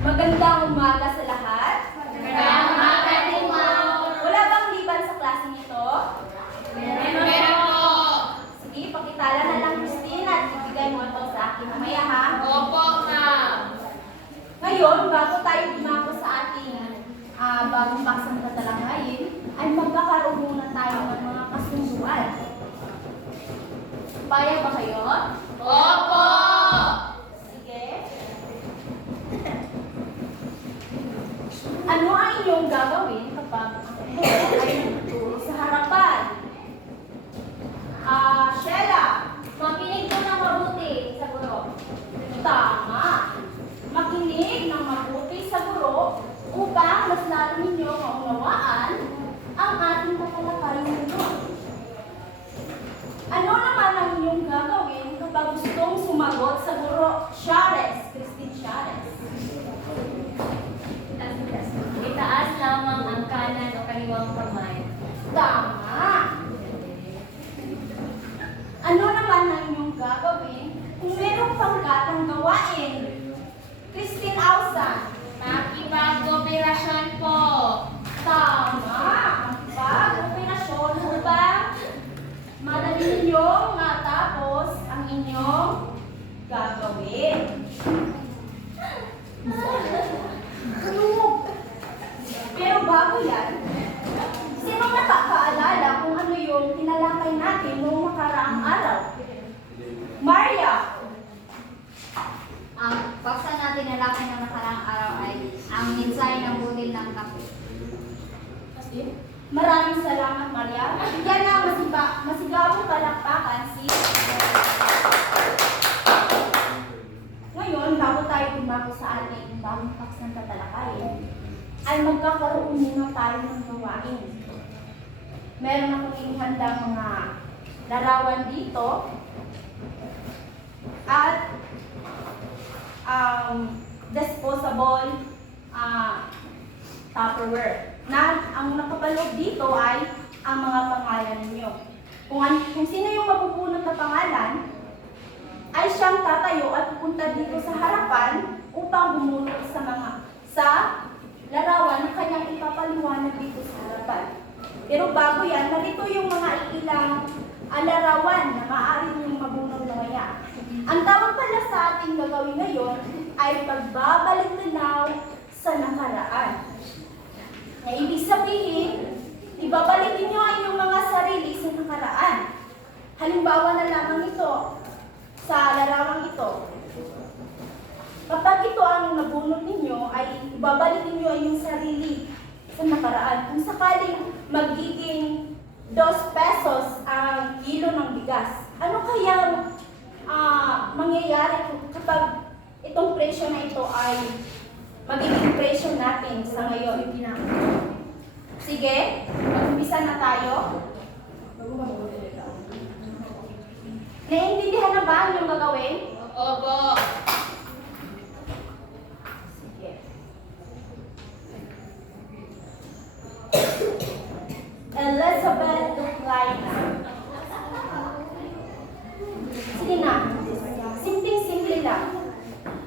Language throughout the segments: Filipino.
Magandang umaga sa lahat. Magandang umaga po, ma'am. Wala bang liban sa klaseng ito? Meron po. Sige, pakitala na lang, Christine, at ibigay mo ito sa akin mamaya, ha? Opo, ma'am. Ngayon, bago tayo dumako sa ating bagong paksang tatalakayin, ay magkakaroon muna tayo ng mga kasunduan. Payag ba kayo? Opo. Sige. Ano ang inyong gagawin kapag ang buhok ay nagtuturo sa harapan? Sheila, makinig ko ng mabuti sa guro. Tama. Makinig ng mabuti sa guro upang mas lalo ninyo maunawaan ang ating tatalakayin ngayon. Ano naman ang inyong gagawin kapag gustong sumagot sa guro? Shares, Christine Shares. Itaas lamang ang kanan o kaliwang kamay. Tama. Ano naman ang inyong gagawin kung merong panggatong gawain? Christine Ausan. Makipag-operasyon po. Tama. Pag-operasyon upang madali ninyong matapos ang inyong gagawin. Pero bago yan, sino nakakaalala kung ano yung tinalakay natin noong nakaraang araw? Maria! Ang paksa natin na laki ng nakaraang araw ay ang mensahe ng butil ng kape. Maraming salamat, Maria. Yan na masigabong palakpakan si... Ngayon, bago tayo dumako sa ating bagong paksang tatalakayin, ay magkakaroon muna tayo ng gawain. Meron akong inihandang mga larawan dito at disposable Tupperware. Na ang nakapaloob dito ay ang mga pangalan ninyo. Kung sino yung mabubunot na pangalan, ay siyang tatayo at pupunta dito sa harapan upang bumunot sa larawan na kanyang ipapaliwanag dito sa harapan. Pero bago yan, narito yung mga ilang larawan na maaari niyong mabunot mamaya. Ang tawag pala sa ating gagawin ngayon ay pagbabalik tanaw sa nakaraan. Na ibig sabihin, ibabalik ninyo ang inyong mga sarili sa nakaraan. Halimbawa na lamang ito, sa larawang ito. Kapag ito ang nabunot ninyo, ay ibabalik ninyo ang inyong sarili sa nakaraan. Kung sakaling magiging 2 pesos ang kilo ng bigas, ano kaya mangyayari kapag itong presyo na ito ay magiging presyo natin sa ngayon? Sige, mag-umpisa na tayo. Naiintindihan na ba ang inyong gagawin? Opo. Sige. Elizabeth Duclaina. Sige na. Simpleng-simple lang.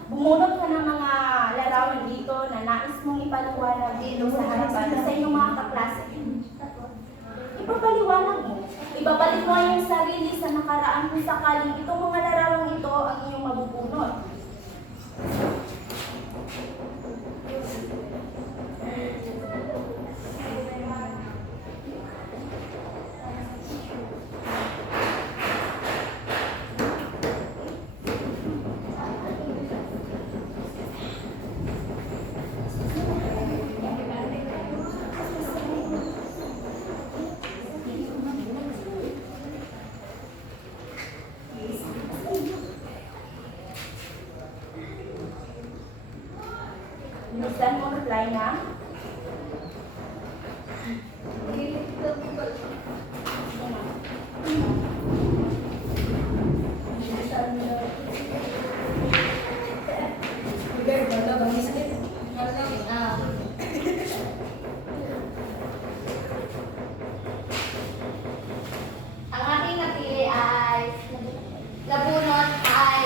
Bumunot ka ng mga larawan dito na nais mong ipaliwanag dito sa harapan sa inyong mga kaklase. Ipapaliwanag mo. Ibabalik mo ang iyong sarili sa nakaraan kung sakaling itong mga larawang ito ang iyong mabubunot. Minsan mo reply na. Ang ating napili ay nabunot ay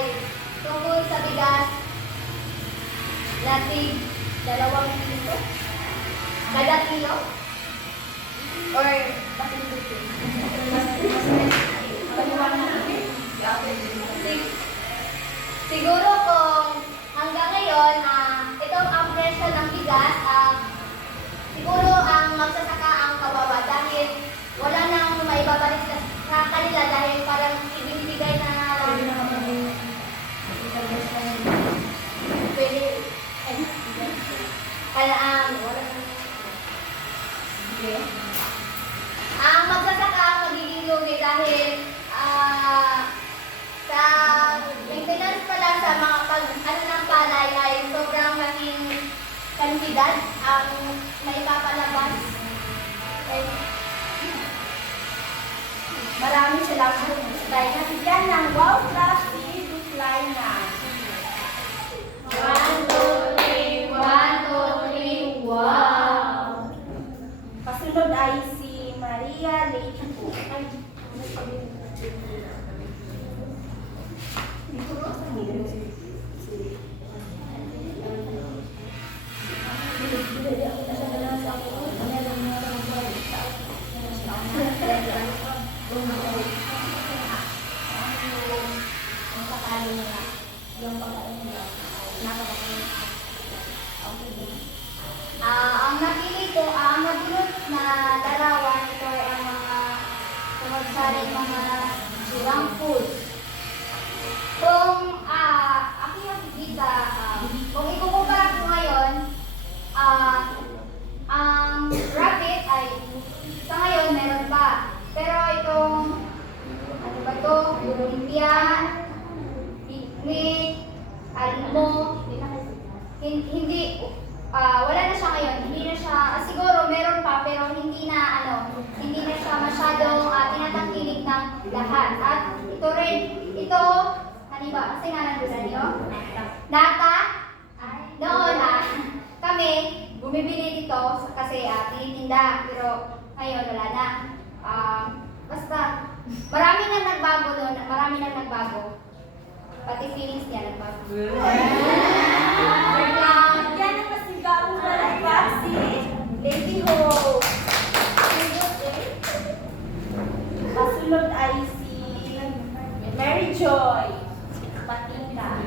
tungkol sa bigas Dating 2 piso? Kada kilo? Or siguro kung hanggang ngayon, itong ang presyo ng bigas, siguro ang magsasaka ang kawawa dahil wala nang maibabalik sa kanila dahil parang ibinibigay na pwede kaya wala ang magsasaka ang magiging lugi dahil sa maintenance pala sa mga ng palay ay sobrang laking kantidad ang maipapalabas. Maraming salamat dahil nabigyan ng Wow Class C Duply na. 1, 2, 3, 1, 2, 3, wow! Kasunod ay si Maria Lechico. Ang napili ko, ang nabunot na larawan, ito ay ang mga sumagsaring mga junk foods. Kung aking nakikita, kung ikukumpara ko ngayon, ang rabbit ay sa ngayon meron pa. Pero itong, ano ba ito, lumpia, picnic, almo, hindi, wala na siya ngayon. Hindi na siya, siguro meron pa pero hindi na siya masyadong tinatangkilik ng lahat. At ito rin, ito, ano ba, kasi nga nandunan nyo? Nata, noon kami, bumibili dito kasi tinitinda, pero ngayon wala na. Basta, marami na nagbago doon, marami na nagbago. Pati feelings niya nagbago. Yan ang masigabong malagpas si Lady Hope. Kasunod ay si Mary Joy Patinda.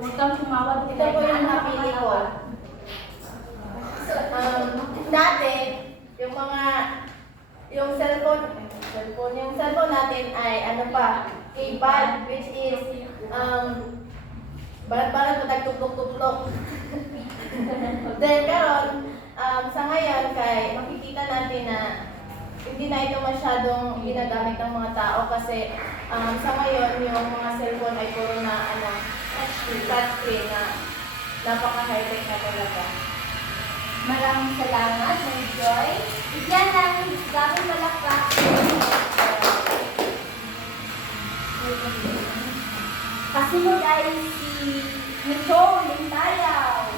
Huwag kang tumawag. Ito po yung napili ko. Dati, yung cellphone natin ay ano pa, keypad, which is, balat-balat mo tagtuklok-tuklok. Then, karon, sa ngayon, kay makikita natin na hindi na ito masyadong ginagamit ng mga tao kasi sa ngayon, yung mga cellphone ay puro na touchscreen na napaka-high-tech na talaga. Maraming salamat, Mary Joy. Bigyan ng gabong malakpak. Kasunod ay si Nicole Lintayaw.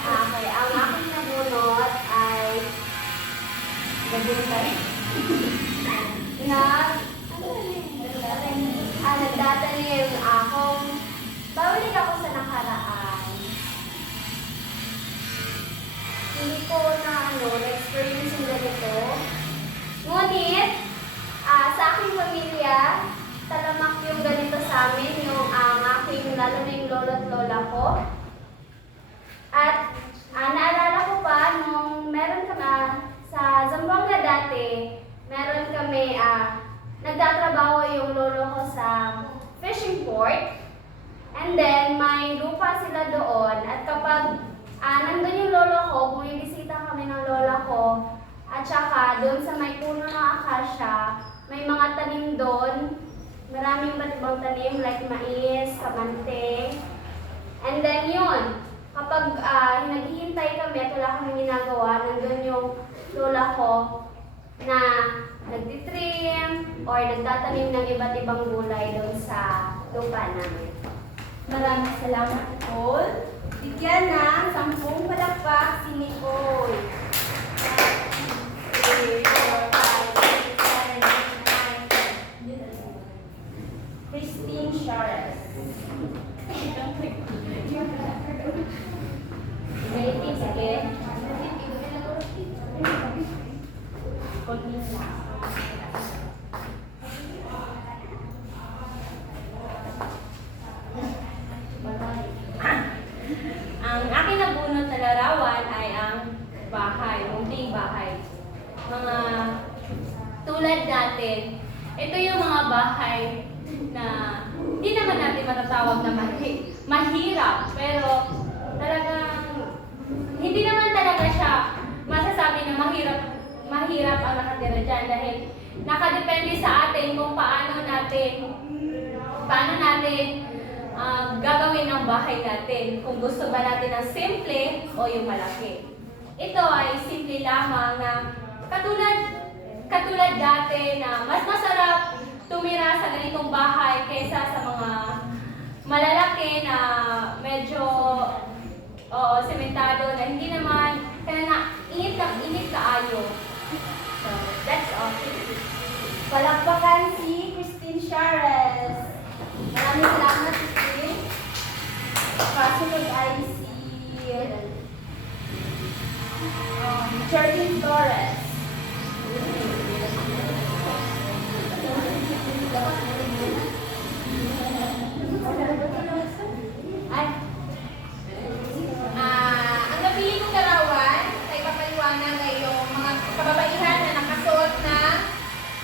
Okay, ang aking nabunot ay nagtatanim akong bawalik ako sa nakaraan. Hindi ko na-experience yung ganito. Ngunit, sa aking pamilya, talamak yung ganito sa amin, yung lalo na yung lolo at lola ko. At naalala ko pa nung meron kami sa Zamboanga dati, meron kami nagtatrabaho yung lolo ko sa fishing port. And then may lupa sila doon at kapag nandun yung lolo ko, doon sa may puno ng akasya, may mga tanim doon. Maraming iba't ibang tanim like mais, kamanting. And then yun, kapag naghihintay kami at wala kaming ginagawa, nandun yung lola ko na nagtitrim or nagtatanim ng iba't ibang gulay doon sa lupa namin. Maraming salamat, Nicole. Bigyan ng 10 palakpak si Nicole. 3, 4, 5, 6, 7, 8, 9, 10. Christine Shares. Rating, sige. Continue na. Ang aking nabunot na larawan ay ang bahay, munting bahay. Mga tulad natin, ito yung mga bahay na hindi naman natin matatawag na mahirap, pero talagang hindi naman talaga siya masasabi na mahirap ang nakatira dyan dahil nakadepende sa atin kung paano natin gagawin ang bahay natin. Kung gusto ba natin ng simple o yung malaki. Ito ay simple lamang na katulad dati na mas masarap tumira sa ganitong bahay kaysa sa mga malalaki na medyo sementado na hindi naman kaya na init kaayo. So, that's all. Palakpakan si Christine Shares. Maraming salamat, Christine. Kasunod ay si Charlene Torres. Ay, ang napili kong larawan ay papaliwanag ay yung mga kababaihan na nakasuot ng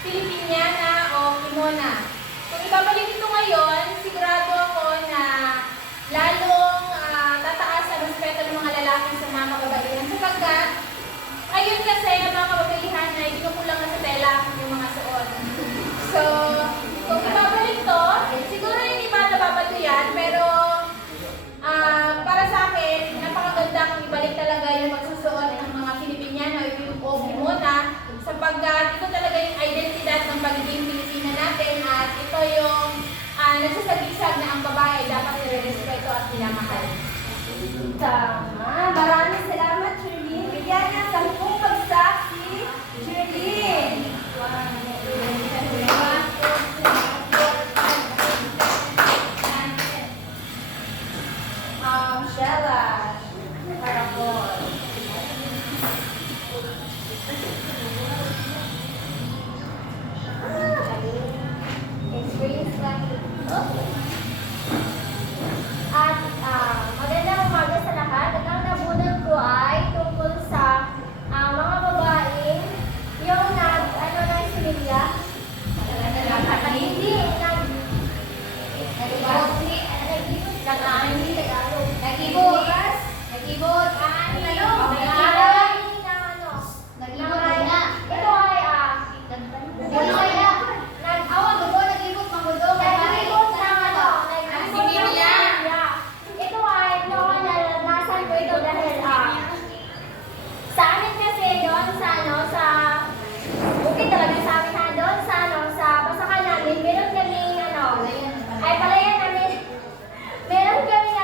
Filipiniana o kimona. Kung ibabalik ito ngayon, sigurado ako na lalong tataas ang respeto ng mga lalaki sa mga kababaihan sapagkat ngayon kasi ang mga kababaihan ay kinukulang na sa tela yung mga suot. So, kung ibabalik to, siguro yung iba nababado yan, pero para sa akin, napakaganda kung ibalik talaga yung pagsusuot ng mga Filipiniano o kimona sapagkat ito talaga yung identidad ng pagiging Pilipina natin at ito yung nagsasagisag na ang babae ay dapat nire-respeto at minamahal. Tama. Maraming salamat, Charlene. Bigyan niya 10 bagsak si Charlene. Shella. Caracol. Experience lang. At magandang umaga sa lahat. At ang nabunod ko ay tungkol sa mga babaeng yung ng similya. Hindi, nag-ibot. Ito ay ito ay noon naranasan ko ito dahil sa amin kasi doon sa bukid talaga sa amin doon sa pasakan namin meron kaming ay palayan namin meron kaming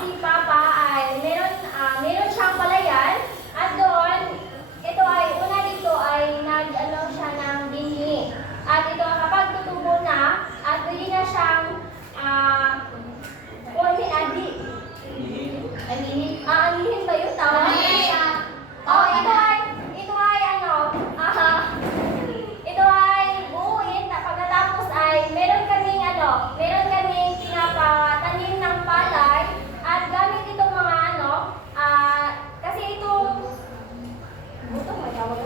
si Papa ay meron siyang palayan at doon ito ay una dito ay siya ng binhi at ito kapag tutubo na at pwede na siyang anihin ba yung tawag? Ito ay buuin na pagkatapos ay meron kaming pinapatanim ng palay at gamit itong mga kasi itong buto may tawag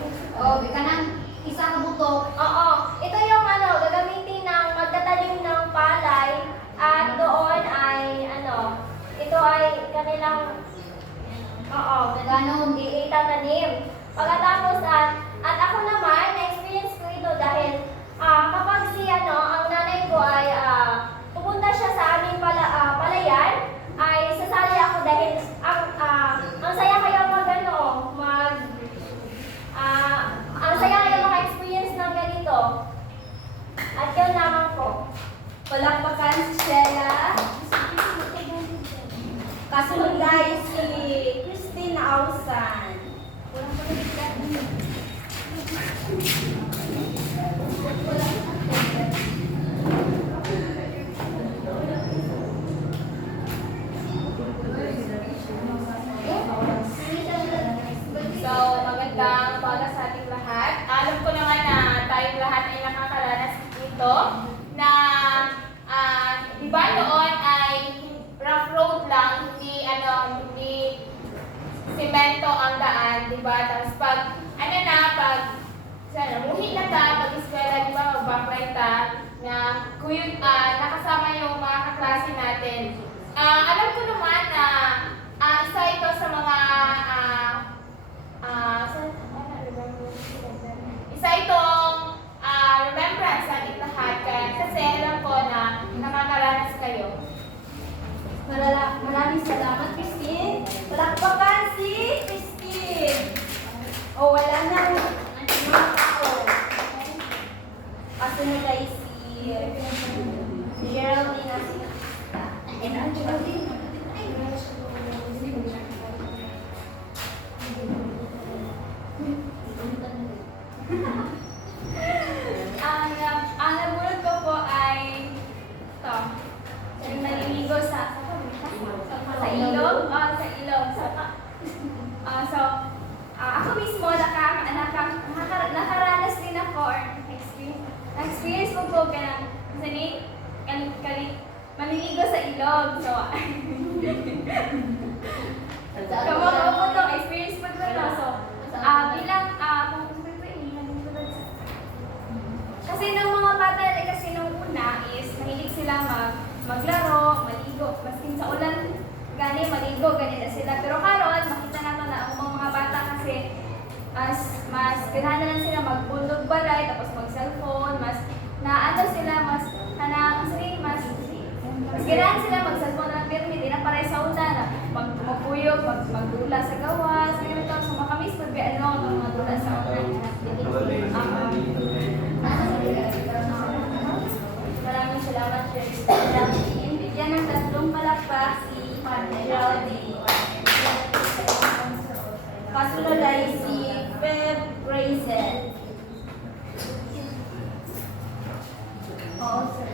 isa ka buto. Oo. Ito yung gagamitin ng magtatanim ng palay at doon ay ito ay kanilang Oo, ganun, itatanim. Pagkatapos at ako naman, na-experience ko ito dahil kapag ang nanay ko ay pupunta siya sa aming palayan, ay sasali ako dahil ang saya kayo ang saya kayo maka-experience ng ganito. At yun lamang po. Palakpakan si Sheila. Kasunod guys, si Christine Ausan. So, magandang umaga sa ating lahat. Alam ko naman na tayong lahat ay nakakaranas dito na di ba noon ay rough road lang, hindi semento ang daan, di ba? Tapos pag muhi na ka, pag-eskwela, di ba, mag-backline ka, nakasama yung mga kaklase natin. Alam ko naman na isa ito sa mga isa itong remembrance sa ating lahat kasi alam ko na nakakaranas kayo. Maraming salamat, Christine. Palakpakan si Christine. O, wala na mga tao. Kasunod ay si Geraldine Asinasta. Ang nabulot ko po ay ito. Yung naliligo sa ilog. Sa ilog. Ako mismo nakaranas din ako or experience ko po maliligo sa ilog. So, kamukha po ito, experience po ito. So, kasi nung mga bata, kasi nung una is mahilig sila maglaro, maligo. Maskin sa ulan, maligo, ganito sila. Pero karon, makita natin na ang mga bata kasi mas ganahan na lang sila magbundog balay, tapos mag-cellphone, mas ganahan sila mag-cellphone na pero hindi na pareha sa una na magpuyog, magdula sa gawas, ganito. So makamis ng mga dula sa una. Maraming salamat, Geraldine. Bigyan ng tatlong palakpak si Geraldine. Kasunod ay si Feb Grazel. Oo, sir.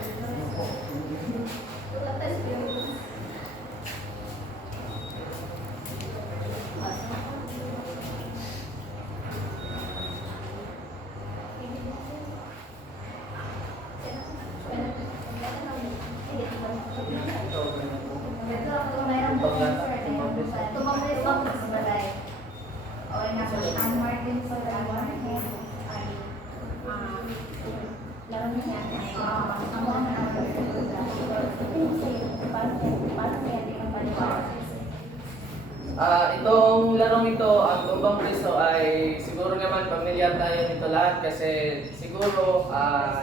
Itong larong ito, ang tumbang preso ay siguro naman pamilyar tayo nito lahat kasi siguro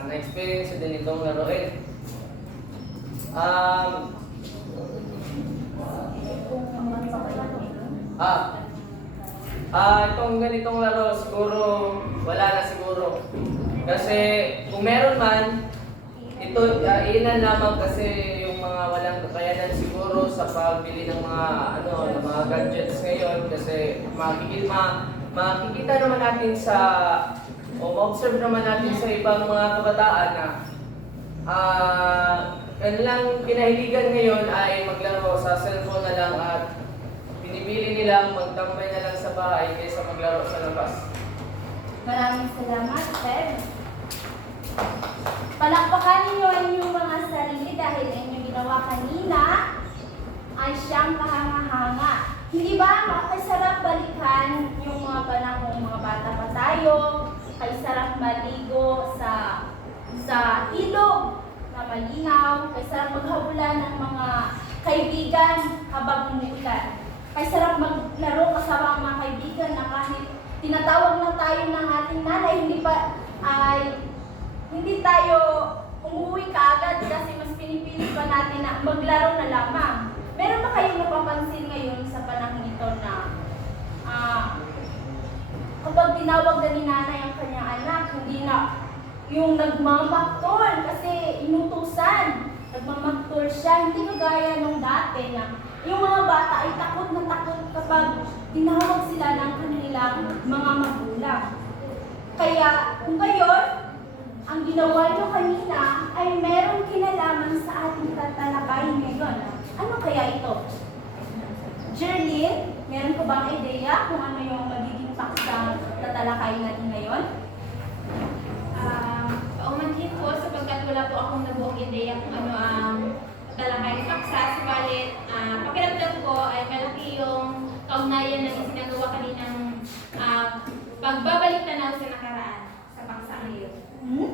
na-experience din itong laruin. Itong ganitong laro siguro wala na siguro. Kasi kung meron man, ito ilan lamang kasi yung mga walang kakayanan siguro sa pagbili ng mga ng mga gadgets ngayon kasi makikita naman natin ma-observe naman natin sa ibang mga kabataan na kanilang kinahiligan ngayon ay maglaro sa cellphone na lang at pinipili nilang magtambay na lang sa bahay kaysa maglaro sa labas. Maraming salamat, Feb. Palakpakan ninyo ang inyong mga sarili dahil ang inyong ginawa kanina ay siyang kahanga-hanga. Hindi ba makasarap balikan yung mga panahong mga bata pa tayo, ay sarap maligo sa ilog na malinaw, ay sarap maghabulan ng mga kaibigan habang umuulan. Ay sarap maglaro kasama ang mga kaibigan na kahit tinatawag lang tayo ng ating nanay, hindi tayo umuwi kaagad kasi mas pinipili pa natin na maglaro na lamang. Meron ba kayong napapansin ngayon sa panahon ito na kapag tinawag na ni nanay ang kanyang anak, hindi na yung nagmamaktol kasi inutusan, nagmamaktol siya, hindi kagaya nung dati na yung mga bata ay takot na takot kapag tinawag sila ng kanilang mga magulang. Kaya kung gayon, ang ginawa nyo kanina ay merong kinalaman sa ating tatalakayin ngayon. Ano kaya ito? Jerlyn, meron ko bang ideya kung ano yung magiging paksang tatalakayin natin ngayon? Paumanhin po sapagkat wala po akong nabuong ideya kung ano ang talakay paksa. Subalit, pakiramdam ko ay malaki yung kaugnayan ng isinagawa kaninang pagbabalik tanaw sa nakaraan sa paksa ngayon.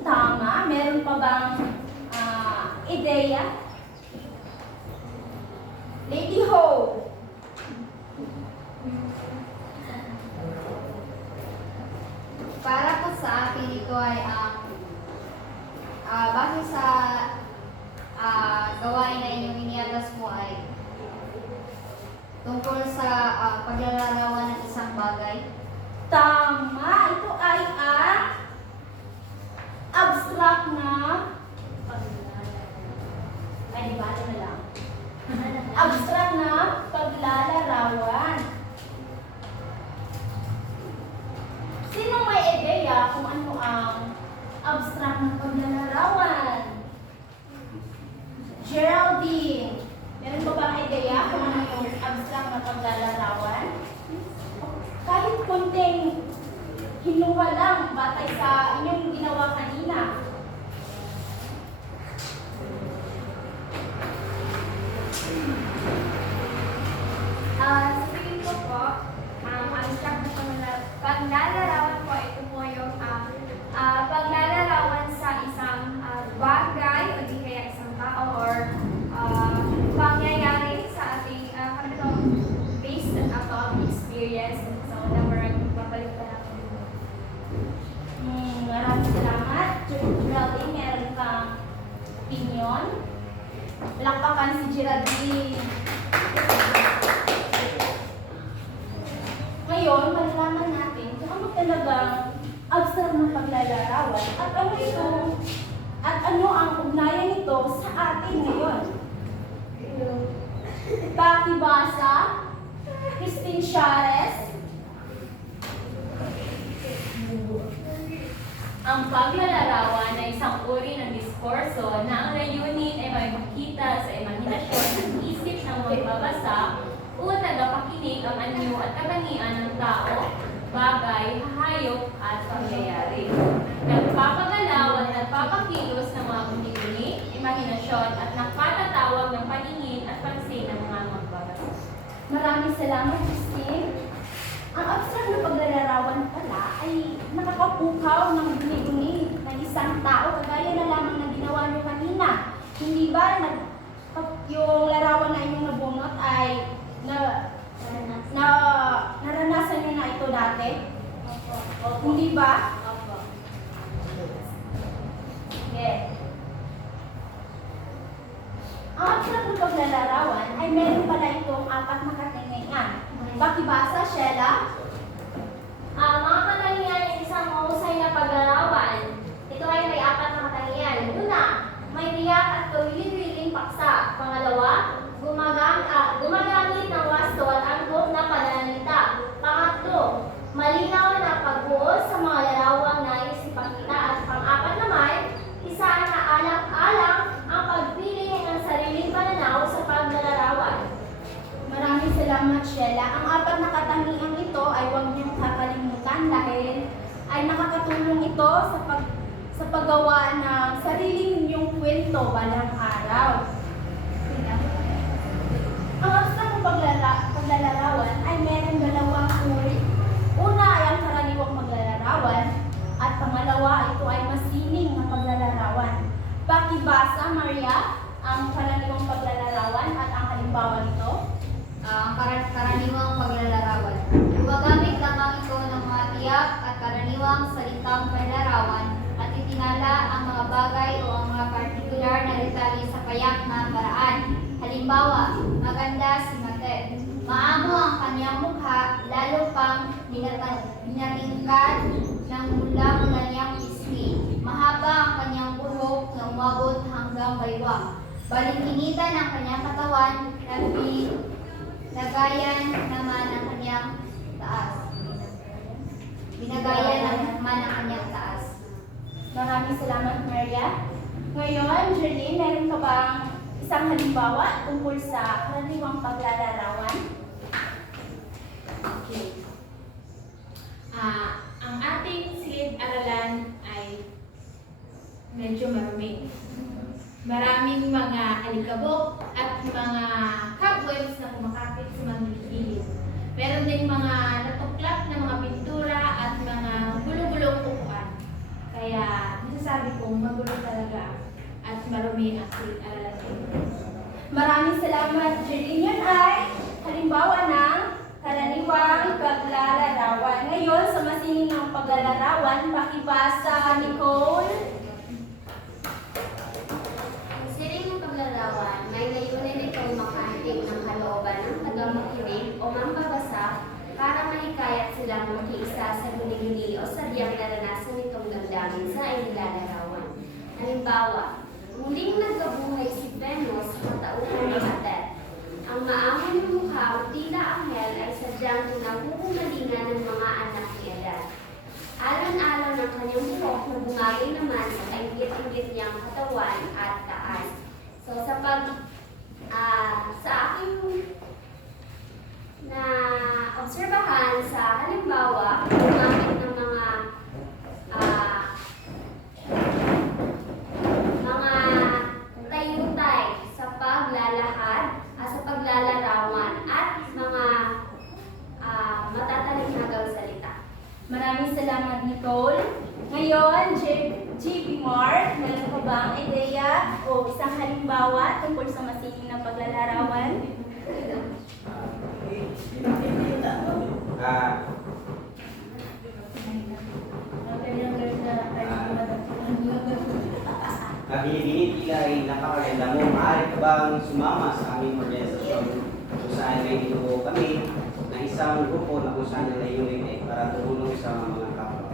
Tama. Meron pa bang ideya? Lady Ho! Para po sa akin, ito ay base sa gawain na inyong iniatas mo ay tungkol sa paglalarawan ng isang bagay. Tama. Ito ay ang abstract na di ba? Ano na lang? Abstract na paglalarawan. Sino may ideya kung ano ang abstract na paglalarawan? Geraldine, meron ba bang ideya kung ano yung abstract na paglalarawan? Kahit konting hinuha lang batay sa inyong ginawa kanina. Sa tingin ko po, ang abstract na paglalarawan po, ito po yung paglalarawan sa isang bagay o di kaya isang tao or pangyayari sa ating based upon experience. So, number one, babalik pa lang. Maraming salamat. Geraldine, meron kang opinion? Lakpakan si Geraldine. Ngayon, malalaman natin kung ano talagang abstract ng paglalarawan at ano ang ugnayan nito sa atin ngayon. Paki Basa, Christine Shares. Ang paglalarawan ay isang uri ng diskurso na ang layunin ay makita sa imahinasyon at isip ng magbabasa o tagapakinig ang anyo at katangian ng tao, bagay, hayop at pangyayari. Nagpapagalaw at nagpapakilos ng mga buni-buni, imahinasyon at nagpatatawag ng paningin at pansin ng mga magbabasa. Maraming salamat, Christine. Ang abstract na paglalarawan pala ay nakakapukaw ng guni-guni ng isang tao kagaya na lamang ng ginawa niyo kanina. Hindi ba yung larawan na inyong nabunot ay naranasan niyo na ito dati? Hindi ba? Yes. Ang abstract na paglalarawan ay meron pala itong 4 na katangian. Pakibasa, Sheila? Mga katangian ng isang mahusay na paglarawan. Ito ay may 4 na katangian. Una, may tiyak at kawili-wiling paksa. Pangalawa, gumagamit ng wasto at angkop na pananalita. Pangatlo, malinaw na pagbuo sa mga larawang nais ipakita. At pang-apat naman, isa na alang-alang ang pagpili ng sariling pananaw sa paglalarawan. Maraming salamat, Sheila. Ang 4 na katangian ito ay huwag niyong kakalimutan dahil ay nakakatulong ito sa paggawa ng sarili ninyong kwento balang araw. Ang abstract ng paglalarawan ay meron 2 uri. Una ay ang karaniwang maglalarawan at pangalawa ito ay masining na paglalarawan. Pakibasa, Maria, ang karaniwang paglalarawan at ang halimbawa nito. Karaniwang Halimbawa, maganda si Mate. Maamo ang kanyang mukha, lalo pang binatingkad ng mula-mula niyang pisngi. Mahaba ang kanyang buhok na umabot hanggang baywang. Balinginitan ang kanyang katawan, nagayan naman ang kanyang taas. Binagayan naman ang kanyang taas. Maraming salamat, Maria. Ngayon, Jerlyn, meron ka bang isang halimbawa tungkol sa karaniwang paglalarawan? Okay. Ang ating silid-aralan ay medyo marumi. Maraming mga alikabok at mga cobwebs na kumakapit sa mga gilid. Meron din mga natuklap na mga pintura at mga gulo-gulong upuan. Kaya masasabi kong magulo talaga at marumi ang silid-aralan. Maraming salamat, Jerlyn. Yan ay halimbawa ng karaniwang paglalarawan. Ngayon, sa masining ng paglalarawan, pakibasa, Nicole. Ang siring ng paglarawan, may layunin itong makahiling ng kalooban ng tagamakinig o mambabasa para mahikayat silang makiisa sa guni-guni o sadyang naranasan nitong damdamin sa inilalarawan. Halimbawa, muling nagkabuhay si Venus sa katauhan ni Atet. Ang maamon ng mukha o tila anghel ay sadyang nakukumalingan ng mga anak ni Adan. Alon-alon ang kanyang buhok na bumagay naman sa kainggit-inggit niyang katawan at taas. So sa aking na obserbahan sa halimbawa, gumamit ng mga tayutay sa paglalahad, sa paglalarawan at mga matatalinhagang salita. Maraming salamat, Nicole. Ngayon, JP Mark, meron ka bang ideya o isang halimbawa tungkol sa masining ng paglalarawan? Bini-bini tila ay napakaganda mo. Maaari ka bang sumama sa aming organisasyon kung saan may itubo kami na isang grupo na kung saan nila yung para tumulong sa mga kapwa.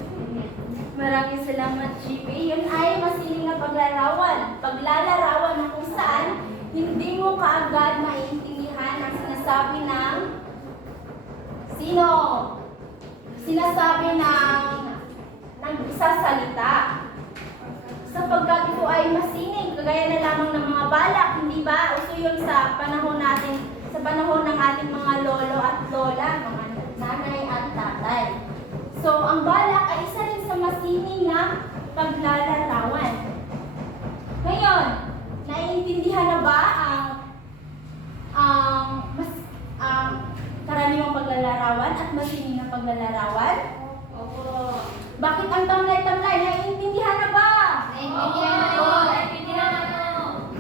Maraming salamat, JP. Yun ay masining na paglalarawan. Paglalarawan na kung saan hindi mo kaagad maiintindihan ang sinasabi ng sino? Sinasabi ng isa salita. Sapagkat ito ay masining, kagaya na lamang ng mga balak, hindi ba? Uso yun sa panahon natin, sa panahon ng ating mga lolo at lola, mga nanay at tatay. So, ang balak ay isa rin sa masining na paglalarawan. Ngayon, naiintindihan na ba ang karaniwang paglalarawan at masining na paglalarawan? Opo. Bakit ang tamlay-tamlay? Naiintindihan na ba? Naiintindihan na po.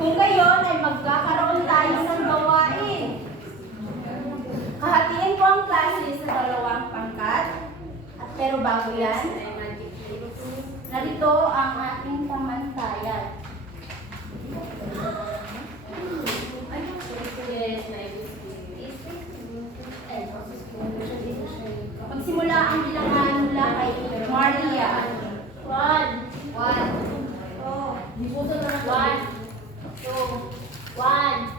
Kung gayon ay magkakaroon tayo ng gawain. Kahatiin ko ang klase sa dalawang pangkat. Pero bago yan, narito ang ating pamantayan. Magsimula ang bilangan mula kay Maria. 1,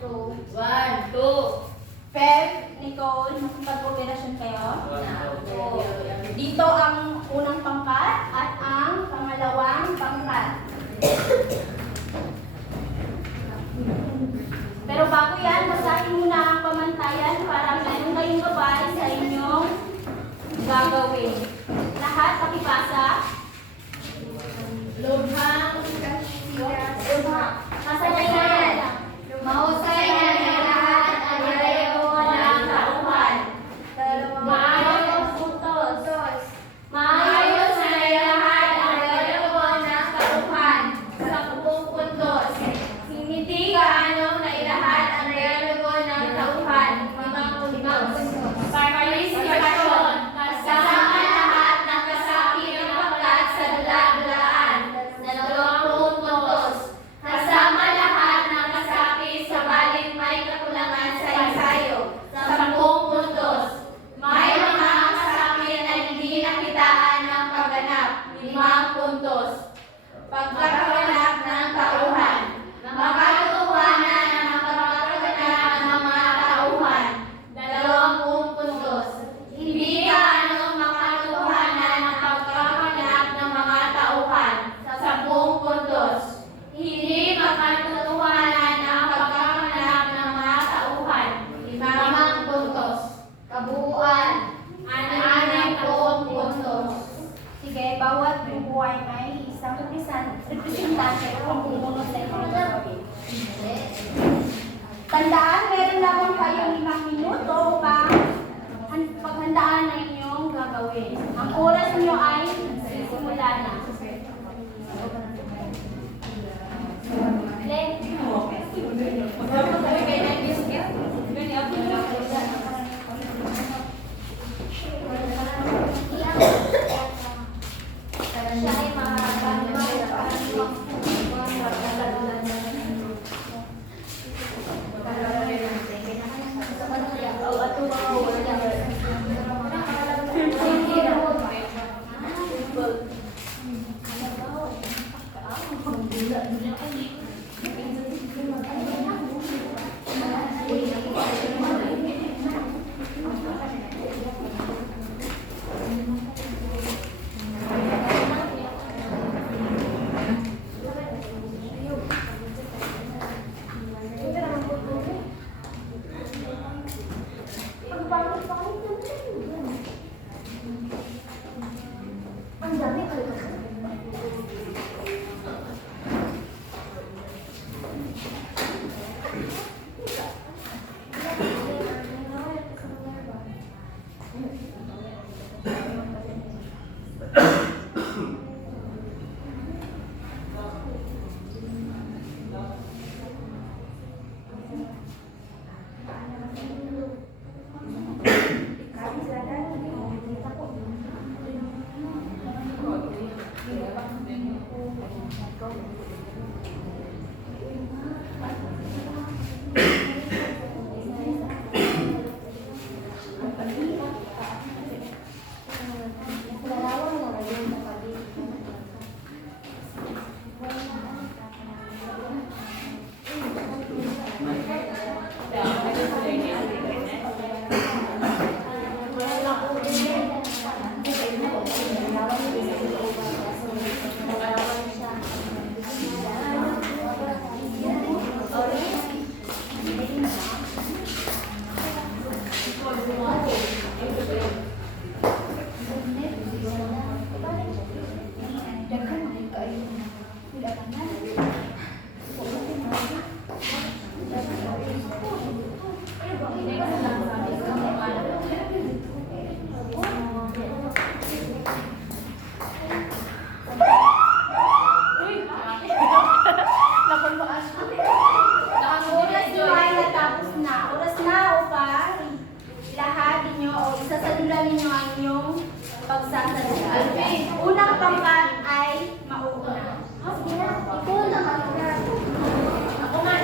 2, 1, 2. Feb, Nicole, makipag-operasyon kayo? Dito ang unang pangkat at ang pangalawang pangkat. Pero bago yan, basahin muna ang pamantayan para meron kayong gabay sa inyong gagawin. Lahat pakipasa. Lubhang Lubhang. Kasabayan. mahusay na ng lahat ang relevo ng tauhan. Maayos puntos. Maayos na lahat ang relevo ng tauhan. Sa buong puntos. Hindi gaano na ilahat ang relevo ng tauhan. Limang puntos. representante o pamumuno sa inyong gagawin. Tandaan, meron lamang kayong 5 minuto upang paghandaan ng inyong gagawin. Ang oras niyo ay simula na. Siya ay Oras niyo ay natapos na. Oras na upang lahat ninyo o isasalulan ninyo ang inyong pagsasalita. Unang pangkat ay mauuna. Sige na, ikaw na. Ako man.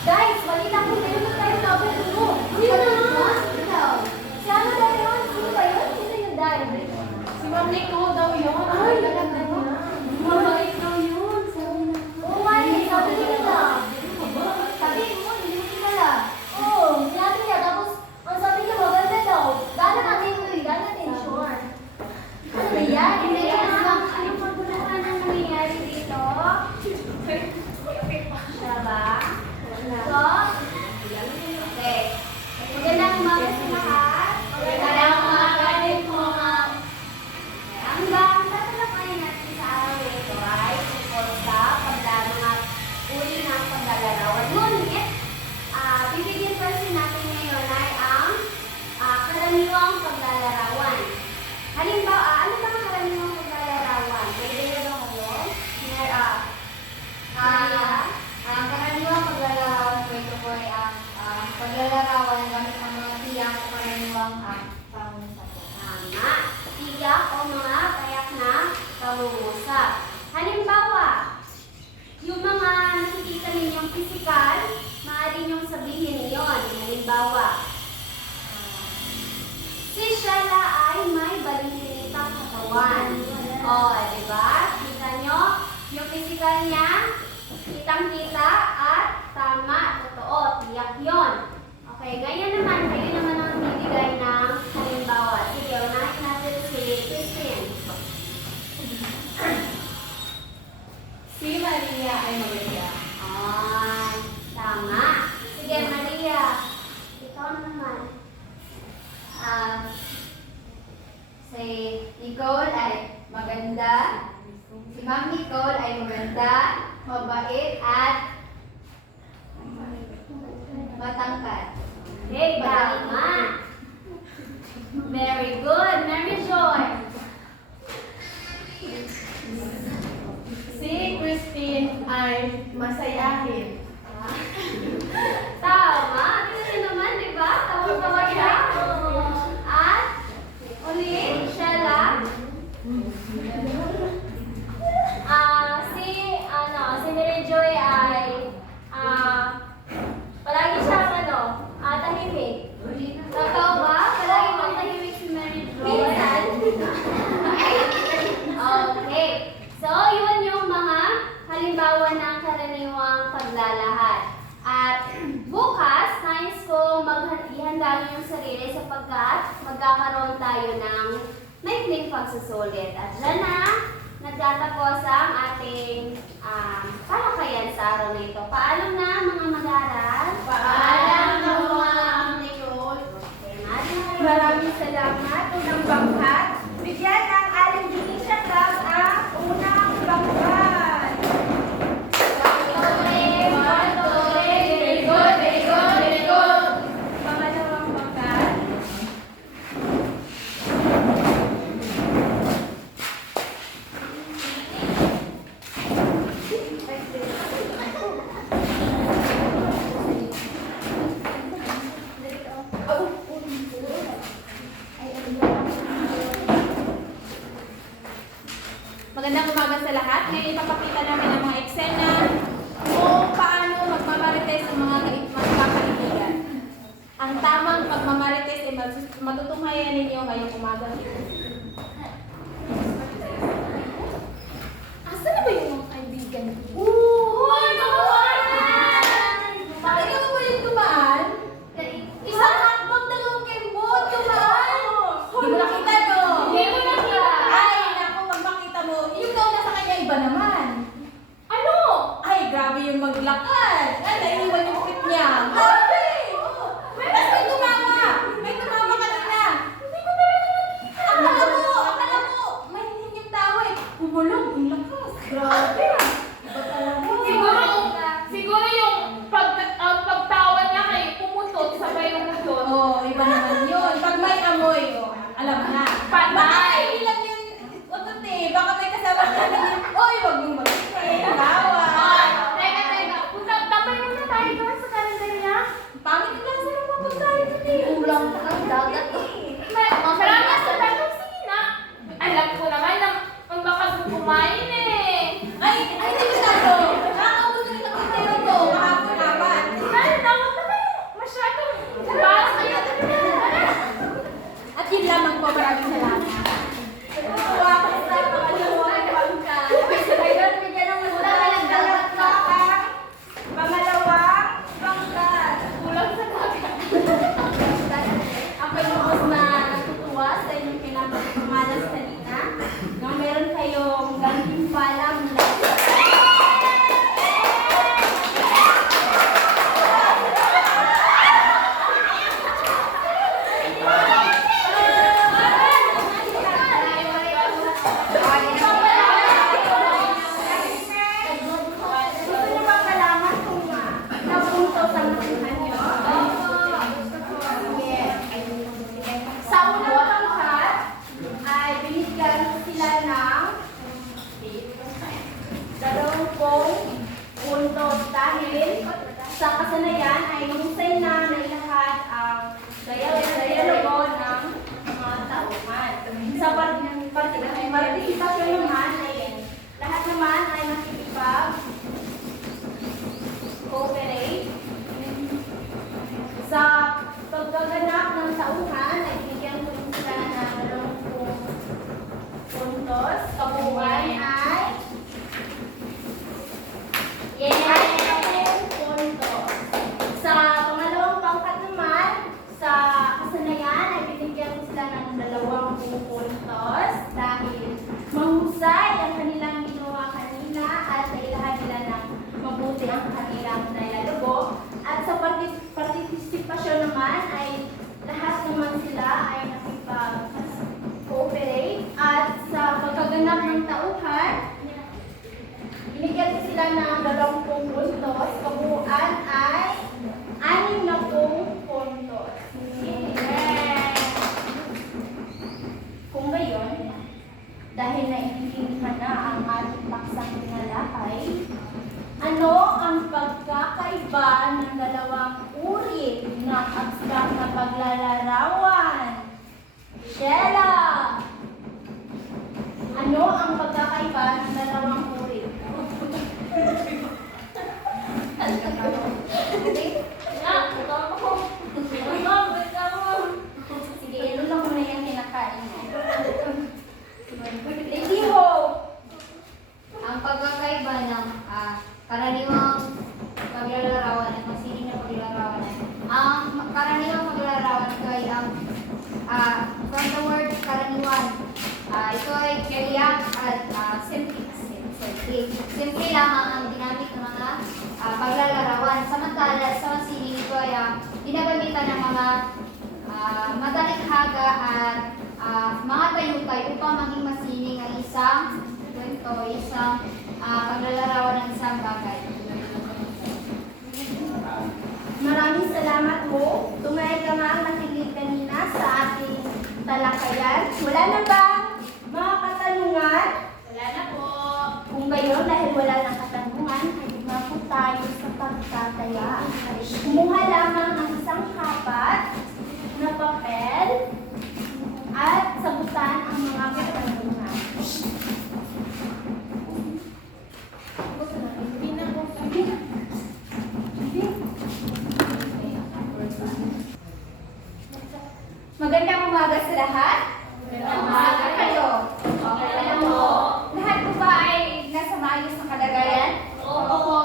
Guys, balita ko meron na tayo na mo. Sino na? Si ano daw yun? Sino ba yun? Sino yung dad? Si Ma'am Nico daw yun. Ay, gaganda niya. Mabait daw yun. Oo nga, sabi nila. Sabi mo, hindi mo kilala. Oo, sinabi niya. Tapos, ang sabi niya, maganda daw. Gano'n natin yun, gano'n natin sure. Ano na yan? Hindi yan. Anong pagbulaan ang nangyayari dito? Siya ba? So, okay. Magandang umaga sa lahat. Magandang umaga din po, ma'am. Ang tatalakayin natin sa araw na ito ay tungkol sa paglalaro at uri ng paglalarawan. Ngunit, bibigyan person natin ngayon ay ang karaniwang paglalarawan. Halimbawa, ano ba ang karaniwang paglalarawan? Pwede nyo ba ngayon? Ang karaniwang paglalarawan po ito po ay ang paglalarawan gamit ang mga tiyak o karaniwang tama. Tiyak o mga payak na pangungusap. Halimbawa, yung mga nakikita ninyong pisikal, maaari ninyong sabihin iyon. Halimbawa, si Shala ay may balintinitang katawan. Oh, di ba? Kita nyo? Yung physical niya, kitang-kita at tama, totoo, tiyak yon. Okay, ganyan naman, kayo naman ang bibigay ng halimbawa. Sige, unahin natin si Christine. Si Maria ay maganda. Ay, tama. Sige, Maria. Ikaw naman. Si Nicole ay maganda. Si Ma'am Nicole ay maganda, mabait, at matangkad. Hey, tama. Very good. Mary Joy. Si Christine ay masayahin. Tama. Tingnan niyo naman, di ba? Tawang-tawa siya. At, ulit, Sheila. Si Mary Joy ay, palagi siyang, tahimik. Totoo ba? Palagi bang tahimik si Mary Joy? Okay. So, yun yung mga halimbawa ng karaniwang paglalahad. At bukas, nais ko ihanda niyo yung sarili sapagkat magkakaroon tayo ng maikling pagsusulit. At dyan na, nagtatapos ang ating talakayan sa araw na ito. Paalam na mga mag-aaral. Paalam na Ma'am Nicole. Okay, natin Maraming salamat. Unang bangkat. Bigyan ng Aling Denisha Club ang unang bangkat. Very good, very good, very good. Pangalawang bangkat. Magandang umaga sa lahat. Ngayon ipapakita namin ang mga eksena kung paano magmamarites ang mga magkakaibigan. Ang tamang pagmamarites ay matutunghayan ninyo ngayong umaga. Asan na ba yung mga kaibigan ko? Uy, tumaan! Nakita mo ba yung tumaan? Isang hakbang dalawang kembot, tumaan! Hindi mo nakita, no? Hindi mo nakita. Ay, naku, pag makita mo, yung daw nasa kanya iba naman. Ano? Ay, grabe yung maglakad. Ay, naiiwan yung kit niya. Grabe! Tapos may tumama. May tumama kanina. Hindi ko talaga nakita. Akala mo, may hinging tao eh. Bumulong, ang lakas. Grabe. Iba talaga. Siguro yung pagtawa niya kay pumutot, sabay pumutot. Oo, iba naman yun. Pag may amoy, alam na. Patay. Baka hindi lang yun, utot eh. Baka may kasama na yun. Oy, wag mong mag-spray. Tawa. Teka. Tapay muna tayo doon sa kalendar niya. Pangit yung lasa ng mapuntahin dun eh. Ulang ang dagat. Marami sa tatong sige na. Alam ko naman na ang baka kumain eh. Ay, hindi ko na to. Nakakaubos na rin ang pintero ko. Kahapon naman. Dahil dapat na kayo masyadong para kayo. At yun lamang po. Maraming salamat. Tuwa ko sa pangalawang bangkat. Ngayon, bigyan ng Walang dagat na. Pangalawang bangkat. Kulang sa dagat. Ako yung mas na natutuwa sa inyong pinapamalas kanina na meron kayong gantimpala mula sa Gusto niyo bang malaman kung napunto sa natuhan niyo? Sige. Sa unang bangkat ay binigyan sila ng 20 puntos dahil sa kasanayan ay mahusay na nailahad ang dialogo ng mga tauhan. Sa partisipasyon naman ay lahat naman ay makikipag-cooperate. Sa paggaganap ng tauhan ay binigyan ko rin sila ng 20 puntos. ang abstract na paglalarawan. Sheila! Ano ang pagkakaiba ng dalawang uri? Sige, ilo lang muna yung kinakain mo. Liho! Ang pagkakaiba ng karaniwang paglalarawan at masining na paglalarawan ang karaniwang paglalarawan ito ay from the word karaniwan. Ito ay kaya at simple lamang ang ginamit ng mga paglalarawan. Samantala sa masining ito ay ginagamitan ng mga matalikhaga at mga tayutay upang maging masining ang isang kwento, isang paglalarawan ng isang bagay. Maraming salamat po. Tumay ka nga ang nakilig kanina sa ating talakayan. Wala na bang mga katanungan? Wala na po. Kung gayon, dahil wala ng katanungan, halima po tayo sa pagtataya. Kumuha lamang ang isang kapat na papel at sagutan ang mga katanungan. Magandang umaga sa lahat. Magandang umaga kayo. Okay lang po. Lahat po ba ay nasa maayos na kalagayan? Opo.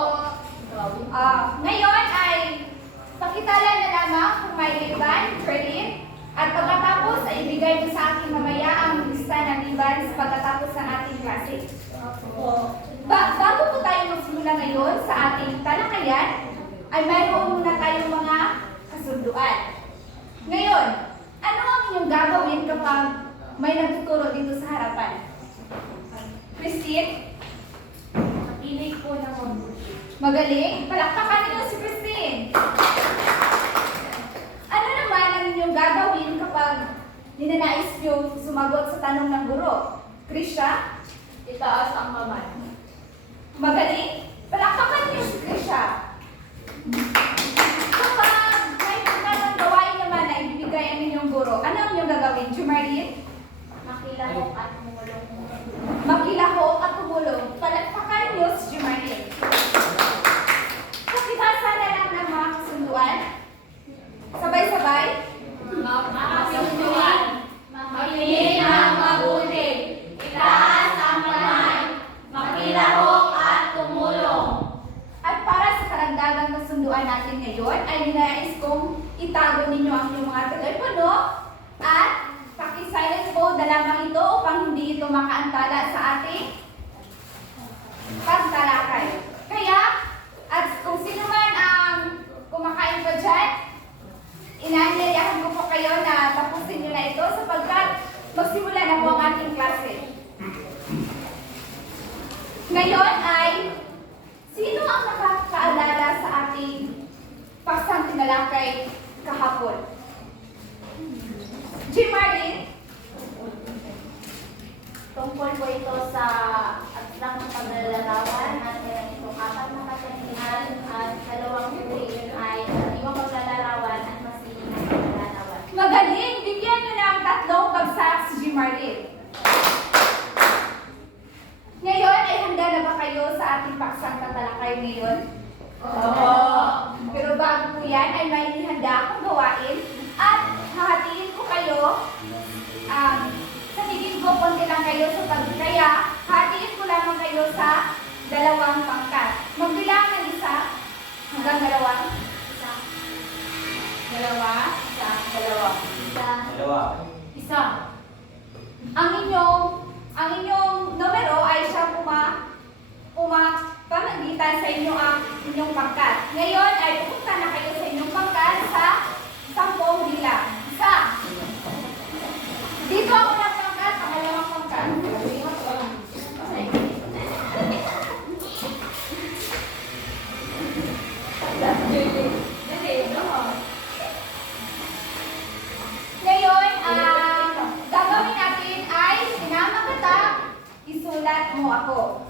Ngayon ay pakitala na lamang kung may liban, credit, at pagkatapos ay ibigay mo sa akin mamaya ang lista ng liban sa pagkatapos ng ating klase. Bago po tayo magsimula ngayon sa ating talakayan, ay mayroon muna tayong mga kasunduan. Ngayon, ano ang inyong gagawin kapag may nagtuturo dito sa harapan? Christine? Makinig po ng mabuti. Magaling? Palakpakan niyo si Christine! Ano naman ang inyong gagawin kapag ninanais niyo sumagot sa tanong ng guro? Krisha? Itaas ang kamay. Magaling? Palakpakan niyo si Krisha! Kapag may pagkatang gawain naman na ibibigay ang inyong guro, ano ang inyong gagawin? Jumarine? Makilahok at mumulong. Makilahok at tumulong. Palakpakan niyo si Jumarine. Pakibasa na lang ng mga kasunduan. Sabay-sabay. Makasunduan. Makinig ng mabuti. Itaas ang kamay. Makilahok at tumulong. At para sa karagdagang kasunduan natin ngayon, ay ninais kong itago ninyo ang inyong mga telepono at paki-silence mode na lamang ito upang hindi ito makaantala sa ating pagtalakay. Kaya, at kung sino man ang kumakain pa dyan, inaanyayahan ko po kayo na tapusin nyo na ito sapagkat magsimula na po ang ating klase. Ngayon ay, sino ang nakakaalala sa ating paksang tinalakay kahapon? G. Marlin? Tungkol po ito sa abstract na paglalarawan at meron itong 4 na katanungan at 2 uri. Yun ay karaniwang paglalarawan at masining na paglalarawan. Magaling! Bigyan nyo ng 3 bagsak si G. Marlin. Ngayon ay handa na ba kayo sa ating paksang tatalakay ngayon? Opo. Pero bago po yan ay may ihanda akong gawain at hahatiin ko kayo sa higit ko konti lang kayo sa pagkaya hahatiin ko lamang kayo sa 2 pangkat. Magbilang ng 1 hanggang 2. 2, 1, 2. Dalawa. Isa. Ang inyong numero ay siya pamagitan sa inyo ang inyong pangkat. Ngayon ay pupunta na kayo sa inyong pangkat sa 10 bilang. 1. Dito ang unang pangkat, pangalawang pangkat. Ngayon, ang gagawin natin ay sinama kita, isulat mo ako.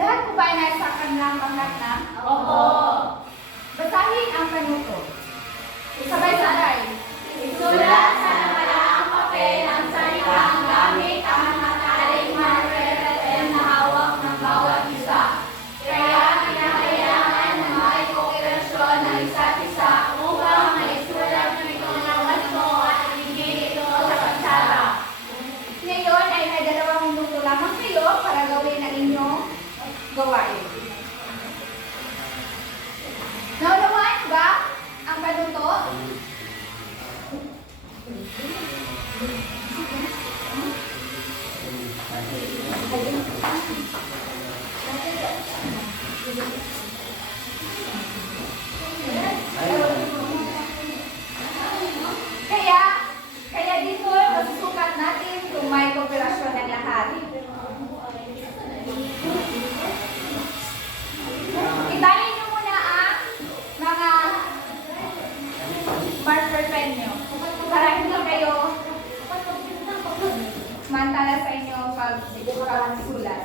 Lahat po ba ay nasa kanilang pangkat na? Opo. Basta minuto. Sabay-sabay. Isulat sa nakaraang papel ang salitang gamit ang mataling marker at pen na hawak ng bawat isa. Kaya kinakailangan na maikooperasyon ng isa't isa upang maisulat ng itong mo at ibigay ito sa pagsara. Ngayon ay may 2 minuto lamang kayo para gawin ang inyong gawain. Naunawaan ba ang panuto? Kaya dito masusukat natin kung may kooperasyon ng lahat. Italin niyo muna ang mga marker pen niyo para hindi kayo mantala sa inyo pagsulat.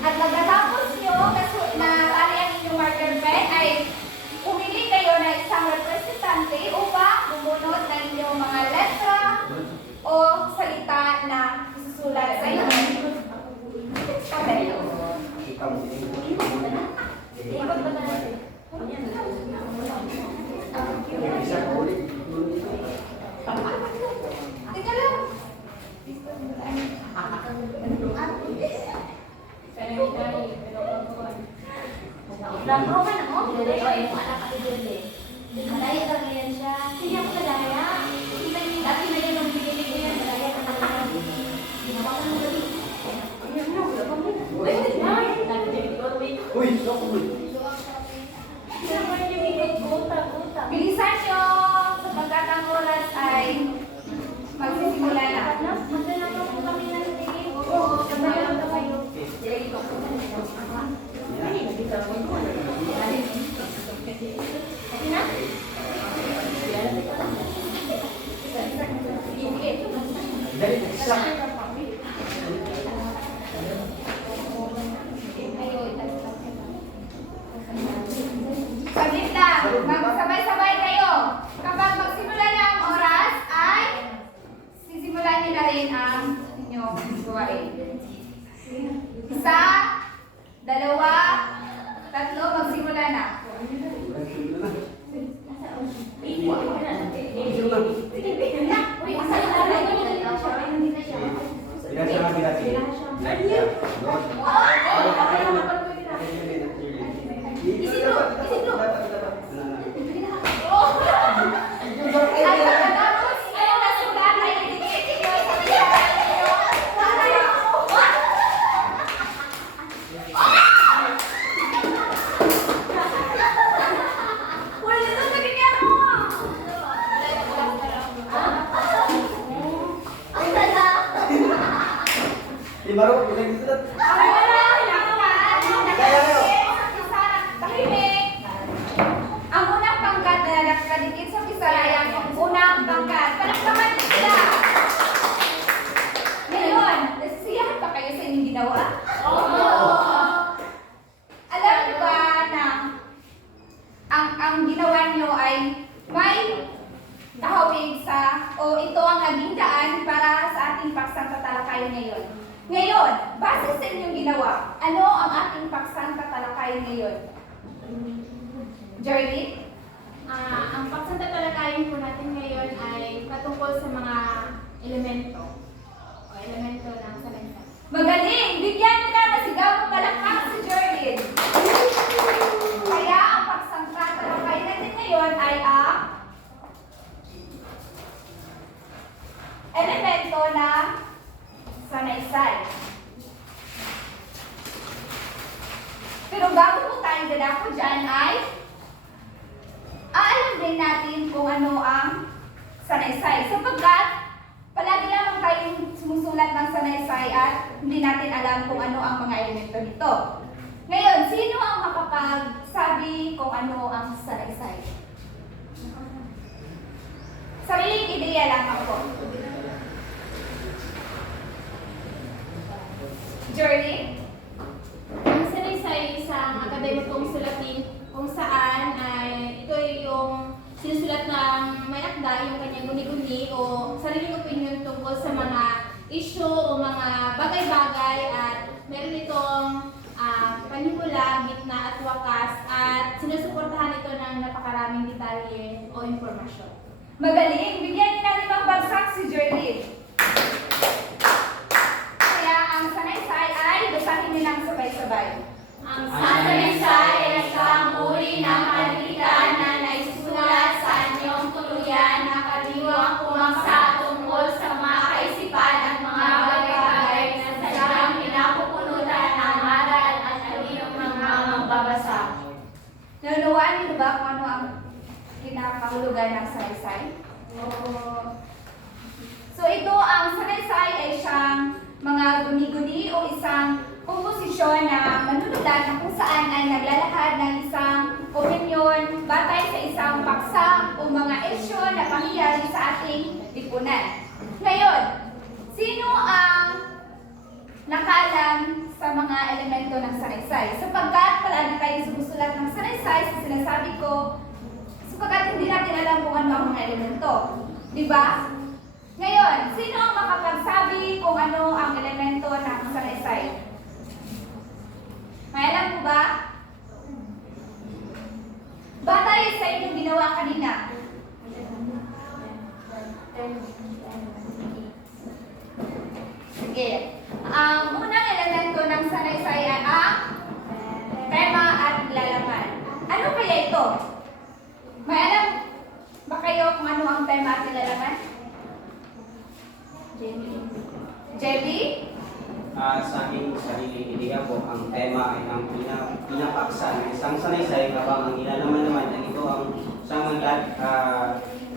At pagkatapos nyo na tali ang inyong marker pen ay pumili kayo ng isang representante upang bumunot ng inyong mga letra o salita na isusulat sa inyong papel. Teka lang. Langko ka na mo? Dili ko yung anak ka dili. Malaya ka ngayon siya. Sige ako kadaya. Dati na yung magbibigay ko yan. Malaya ka na lang. Ginawa ka ng gabi. Bilisan nyo sapagkat ang oras ay magsisimula na. Magdala po kami ng tingin. Oo, magdala po kayo. Saglit lang. Magsabay-sabay kayo. Kapag magsimula na ang oras, ay sisimulan nyo na rin ang inyong gawain. 1, 2, 3, magsimula na. Uy, asal na rin. At pagkatapos nyo nasulat ay idikit nyo sa pizarra ninyo. Wala na sa ganyan mo. Ang unang pangkat na nakadikit sa pizarra ay ang unang pangkat. Palakpakan niyo sila. Ngayon, nasisiyahan pa kayo sa inyong ginawa? Alam niyo ba na ang ginawa niyo ay may kahawig o ito ang naging daan para sa ating paksang tatalakayin ngayon. Ngayon, base sa inyong ginawa, ano ang ating paksang tatalakayin ngayon? Jordy? Ang pagsasatalakayin po natin ngayon ay patungkol sa mga elemento o elemento ng salita. Magaling! Bigyan mo na masigawang palakpak si Jordan. Kaya ang paksang tatalakayin natin ngayon ay ang elemento ng sanaysay. Pero bago po tayo dadako dyan ay aalam din natin kung ano ang sanaysay. Sapagkat palagi lamang tayong sumusulat ng sanaysay at hindi natin alam kung ano ang mga elemento nito. Ngayon, sino ang makapagsabi kung ano ang sanaysay? Sariling ideya lamang po. Journey? Ang sanaysay sa akademikong itong sulatin kung saan ay ito yung sinusulat ng may akda, yung kanyang guni-guni o sariling opinion tungkol sa mga issue o mga bagay-bagay at meron itong panimula, gitna at wakas at sinusuportahan ito ng napakaraming detalye o impormasyon. Magaling! Bigyan niyo ng 5 bagsak si Jerlyn. Kaya ang sanaysay ay basahin niyo ng sabay-sabay. Ang sanaysay ay isang uri ng kalitan na naisulat sa anyong tuluyan na kaliwang kumangsa tungkol sa mga kaisipan at mga bagay-bagay na sadyang pinapupunutan ng aral at talinong mga magbabasa. Naunawaan niyo ba kung ano ang kinakahulugan ng sanaysay? So ito ang sanaysay ay siyang mga guni-guni o isang komposisyon na manunulat na kung saan ay naglalahad ng isang opinyon batay sa isang paksa o mga isyu na pangyayari sa ating lipunan. Ngayon, sino ang nakaalam sa mga elemento ng sanaysay? Sapagkat palagi tayong sumusulat ng sanaysay sa sinasabi ko, sapagkat hindi natin alam kung ano ang mga elemento. Di ba? Ngayon, sino ang makapagsabi kung ano ang elemento ng sanaysay? May alam mo ba? Batay sa inyong ginawa kanina. Sige. Ang unang elemento ng sanaysay ay ang tema at lalaman. Ano kaya ito? May alam ba kayo kung ano ang tema at lalaman? Jelly? Sa aking sariling ideya po, ang tema ay ang pinapaksa ng isang sanaysay habang ang ilalaman naman ay ito ang isang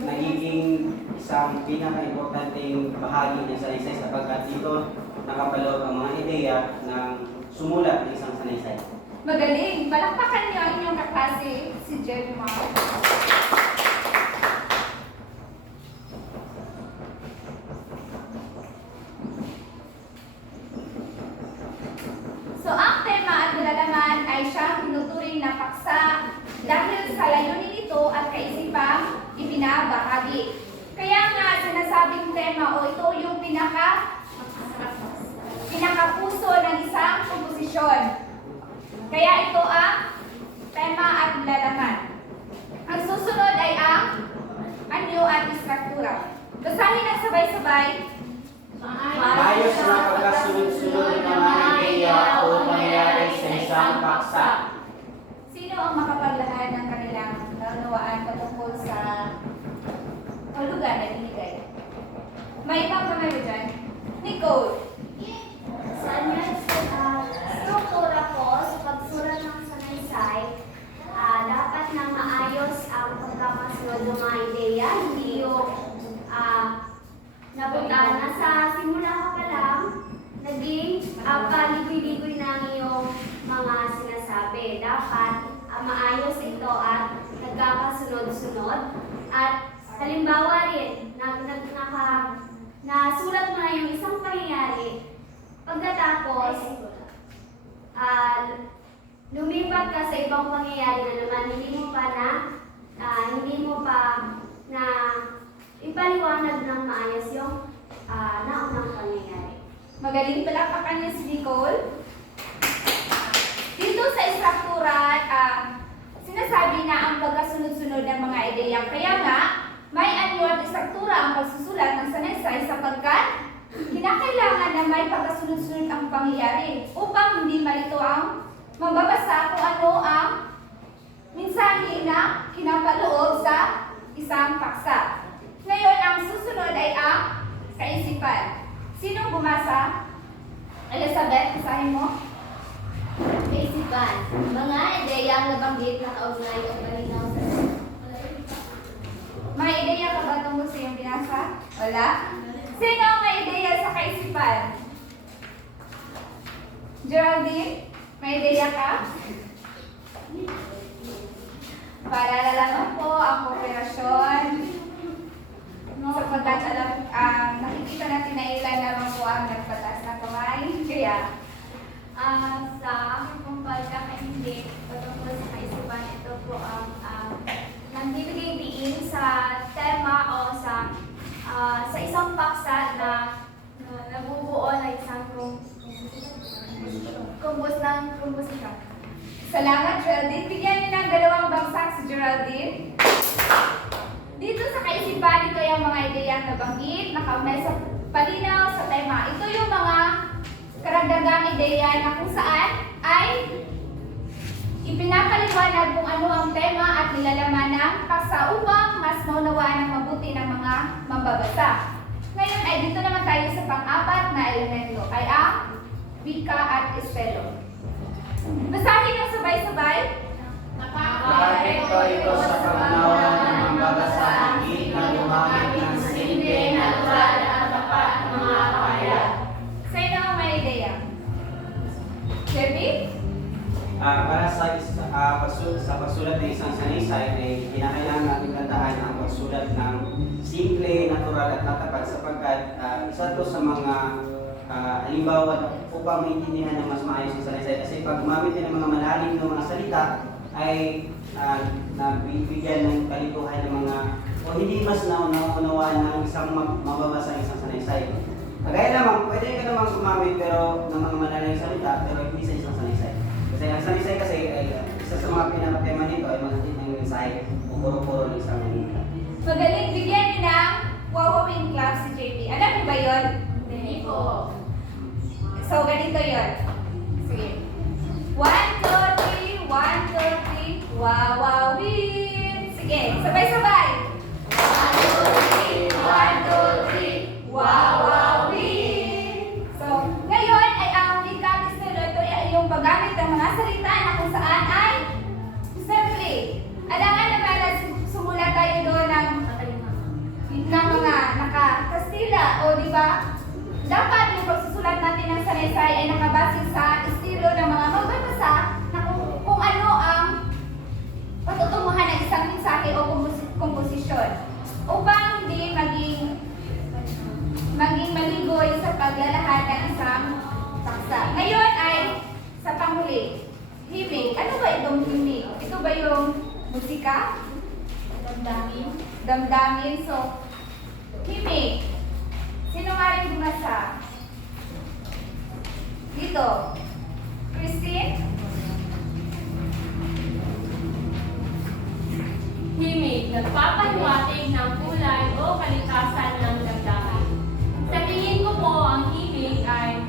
nagiging isang pinaka-importanteng bahagi ng sanaysay sapagkat dito nakapaloob ang mga ideya ng sumulat ng isang sanaysay. Magaling! Palakpakan niyo ang inyong kaklase, si Jelly Mar. So, ang tema at nilalaman ay siyang tinuturing na paksa dahil sa layunin nito at kaisipang ibinabahagi. Kaya nga, sinasabing tema o ito yung pinakapuso ng isang komposisyon. Kaya ito ang tema at nilalaman. Ang susunod ay ang anyo at istruktura. Basahin ang sabay-sabay. Maayos na pagkasunod-sunod ng mga ideya o pangyayari sa isang paksa. Sino ang makapaglahad ng kanilang naunawaan patungkol sa hulugan na binigay? May ibang kamay mo dyan? Nicole. Sa struktura ko, sa pagsulat ng sanaysay, dapat na maayos ang pagkakasunod ng mga ideya, hindi yung nasa simula ka pa lang, naging paligoy-ligoy ng iyong mga sinasabi. Dapat maayos ito at nagkakasunod-sunod. At halimbawa rin, nasulat mo na yung isang pangyayari, pagkatapos, lumipat ka sa ibang pangyayari na naman, hindi mo pa na ipaliwanag ng maayos yung naunang pangyayari. Magaling, palakpakan niyo si Nicole. Dito sa istruktura, sinasabi na ang pagkasunod-sunod ng mga ideya. Kaya nga, may anyo at istruktura ang pagsusulat ng sanaysay sapagkat kinakailangan na may pagkasunod-sunod ang pangyayari upang hindi malito ang mababasa kung ano ang mensahe na kinapaloob sa isang paksa. Ngayon, ang susunod ay ang kaisipan. Sinong bumasa? Elizabeth, basahin mo. Kaisipan, mga ideyang nabanggit na kaugnay o malinaw sa May ideya ka ba tungkol sa iyong binasa? Wala? Sino ang may ideya sa kaisipan? Geraldine, may ideya ka? Para lamang po ang kooperasyon. Sapagkat nakikita natin na ilan lamang po ang nagpatas na kamay. Kaya, Sa aking pong pagkakaindik, patungkol sa kaisipan. Ito po ang nagbibigay diin sa tema o sa isang paksa na nabubuo ng isang komposisyon. Salamat, Geraldine. Bigyan niyo ng 2 bagsak si Geraldine. Dito sa kaisipan, ito yung mga ideyang nabanggit, nakaugnay sa palinaw sa tema. Ito yung mga karagdagang ideya na kung saan ay ipinapaliwanag kung ano ang tema at nilalaman ng paksa upang mas maunawaan ng mabuti ng mga mambabasa. Ngayon ay dito naman tayo sa pang-4 na elemento, ay ang wika at estilo. Basahin ng sabay-sabay. Nakapekto ito sa pag-unawa ng mambabasa ang higit na gumamit ng simple, natural at tapat na mga pakayag. Sino ang may ideya? Jerry? Para sa pagsulat ng isang sanaysay ay kinakailangan natin tandaan ang pagsulat ng simple, natural at tatapat sapagkat isa to sa mga halimbawa upang maintindihan ng mas maayos ang sanaysay. Kasi pag gumamit din ng mga malalim ng mga salita ay nabibigyan ng kalituhan ng mga o hindi mas naunawaan ng isang mababasa ng isang sanaysay. Kagaya naman, pwede ka naman gumamit pero ng mga malalim salita pero hindi sa isang sanaysay. Kasi ang sanaysay kasi ay isa sa mga pinaka-tema nito ay mga ng mensahe o puro-puro ng isang manita. Magaling, bigyan niyo ng wawawin clap si JP. Alam niyo ba yun? Hindi po. So, ganito yun. Sige. 1, 2, 3, 1, 2, 3, wawawin. Sige, sabay-sabay. 1, 2, 3, 1, 2, 3, wawawin. So, ngayon ay ang wika estilo. Ito ay yung paggamit ng mga salita na kung saan ay simple. Alangan naman na sumula tayo doon ng mga naka-Kastila o di ba? Dapat yung pagsusulat natin ng sanaysay ay nakabase sa estilo ng mga magbabasa na kung ano ang patutunguhan ng isang mensahe o komposisyon upang hindi maging maligoy sa paglalahad ng isang paksa. Ngayon ay sa panghuli, himig. Ano ba itong himig? Ito ba yung musika? Damdamin. Damdamin. So, himig. Sino nga rin bumasa? Dito. Christine? Himig, nagpapahiwatig ng kulay o kalikasan ng damdamin. Sa tingin ko po, ang himig ay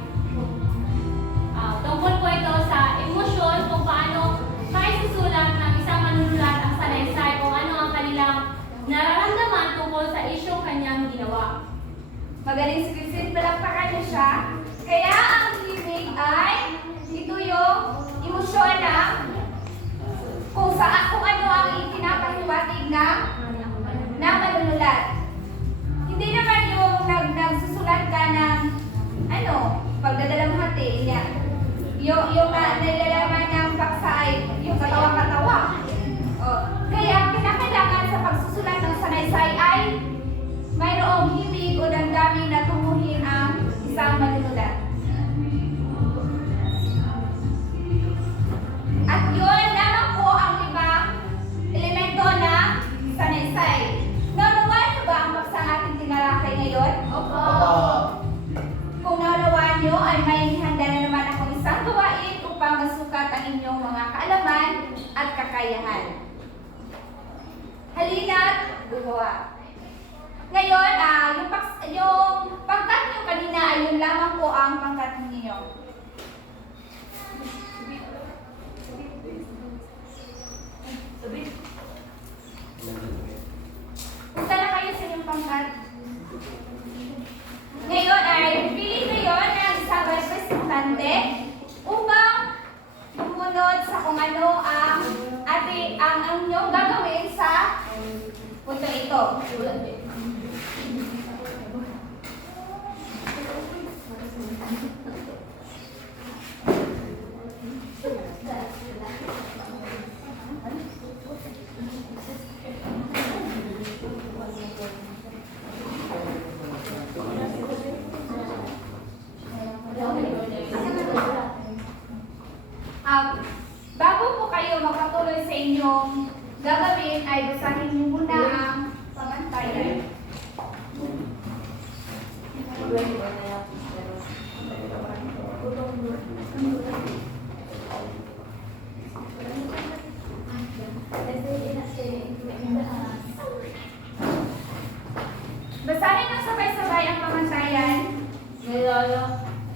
tungkol po ito sa emosyon kung paano maisusulat ng isang manunulat ang sanaysay kung ano ang kanilang nararamdaman tungkol sa isyong kanyang ginawa. Magaling si Christine, palakpakan niyo siya. Kaya ang himig ay ito yung emosyon ng kung ano ang ipinapahiwatig ng manunulat. Hindi naman yung nagsusulat ka ng pagdadalamhati niya. Yung nilalaman ng paksa ay yung katawa-katawa. Kaya kinakailangan sa pagsusulat ng sanaysay ay mayroong himig o damdamin na tumuhin ang isang manunulat. At yun lamang po ang 5 elemento ng sanaysay. Naunawan niyo ba ang paksang ating tinalakay ngayon? Opo. Kung naunawan niyo ay may handa na naman akong isang gawain upang masukat ang inyong mga kaalaman at kakayahan. Halina't gumawa. Ngayon, yung pangkat niyo kanina ay yun lamang po ang pangkat ninyo. Punta na kayo sa inyong pangkat. Ngayon ay pili kayo ng isang representante upang bumunod sa kung ano ang inyong gagawin sa punto ito. Bago po kayo tuloy sa inyong gagawin ay basahin niyo muna ang pamantayan. Basahin ng sabay-sabay ang pamantayan.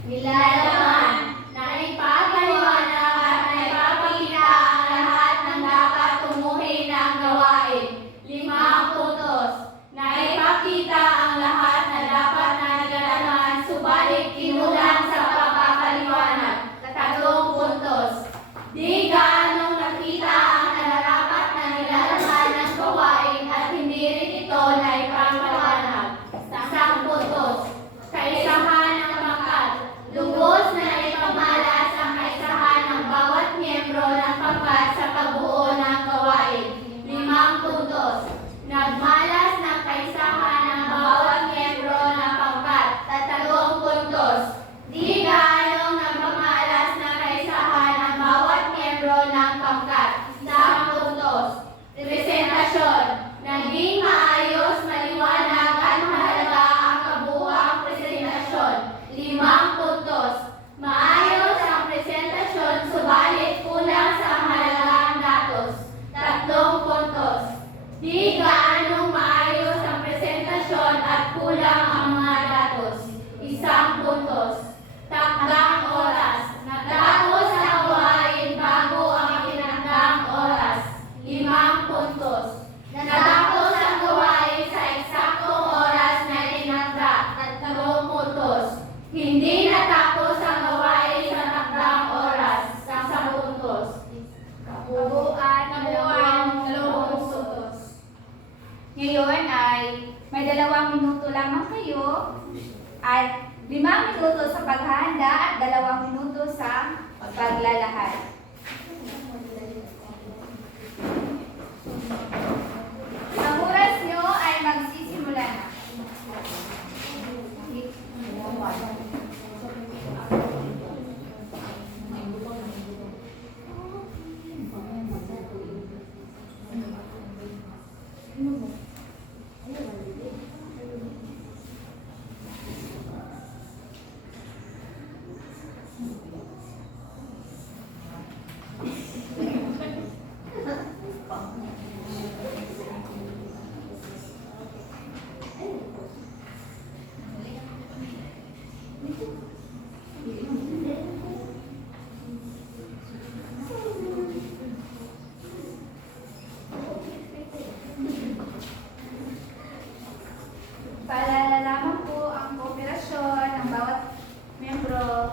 Nilalaman na ipapaliwanag at naipapakita ang lahat ng dapat tumuhin ng gawain. 5 puntos. Naipakita ang lahat na dapat na nilalaman, subalit kinulang sa pagpapaliwanag. 3 puntos. Di gaanong nakita ang nararapat na nilalaman ng gawain at hindi rin ito naipapaliwanag. 1 puntos. Kaisahan ng pangkat. Lubos na ipamalas ang kaisahan ng bawat miyembro ng pangkat sa pagbuo ng gawain. 5 puntos. Nagmalas ng kaisahan ng bawat miyembro ng pangkat. 3 puntos. Di gaanong nagmamalas ng kaisahan ng bawat miyembro ng pangkat. 10 puntos. Presentasyon. Naging maayos, maliwanag at mahalaga ang kabuuang presentasyon. 5 puntos. Maayos ang presentasyon, subalit kulang sa mahalagang datos. 3 puntos. Di gaanong maayos ang presentasyon at kulang ang mga datos. 1 puntos. Takdang oras. Natapos ang gawain bago ang itinakdang oras. 5 puntos. Natapos ang gawain sa eksaktong oras na itinakda. 3 puntos. Hindi natapos ang gawain sa takdang oras. 10 puntos. Kabuuan, 2 puntos. Ngayon ay may 2 minuto lamang kayo at 5 minuto sa paghahanda at 2 minuto sa paglalahad. Ang oras nyo ay magsisimula na. Paalala lamang po ang kooperasyon ng bawat membro.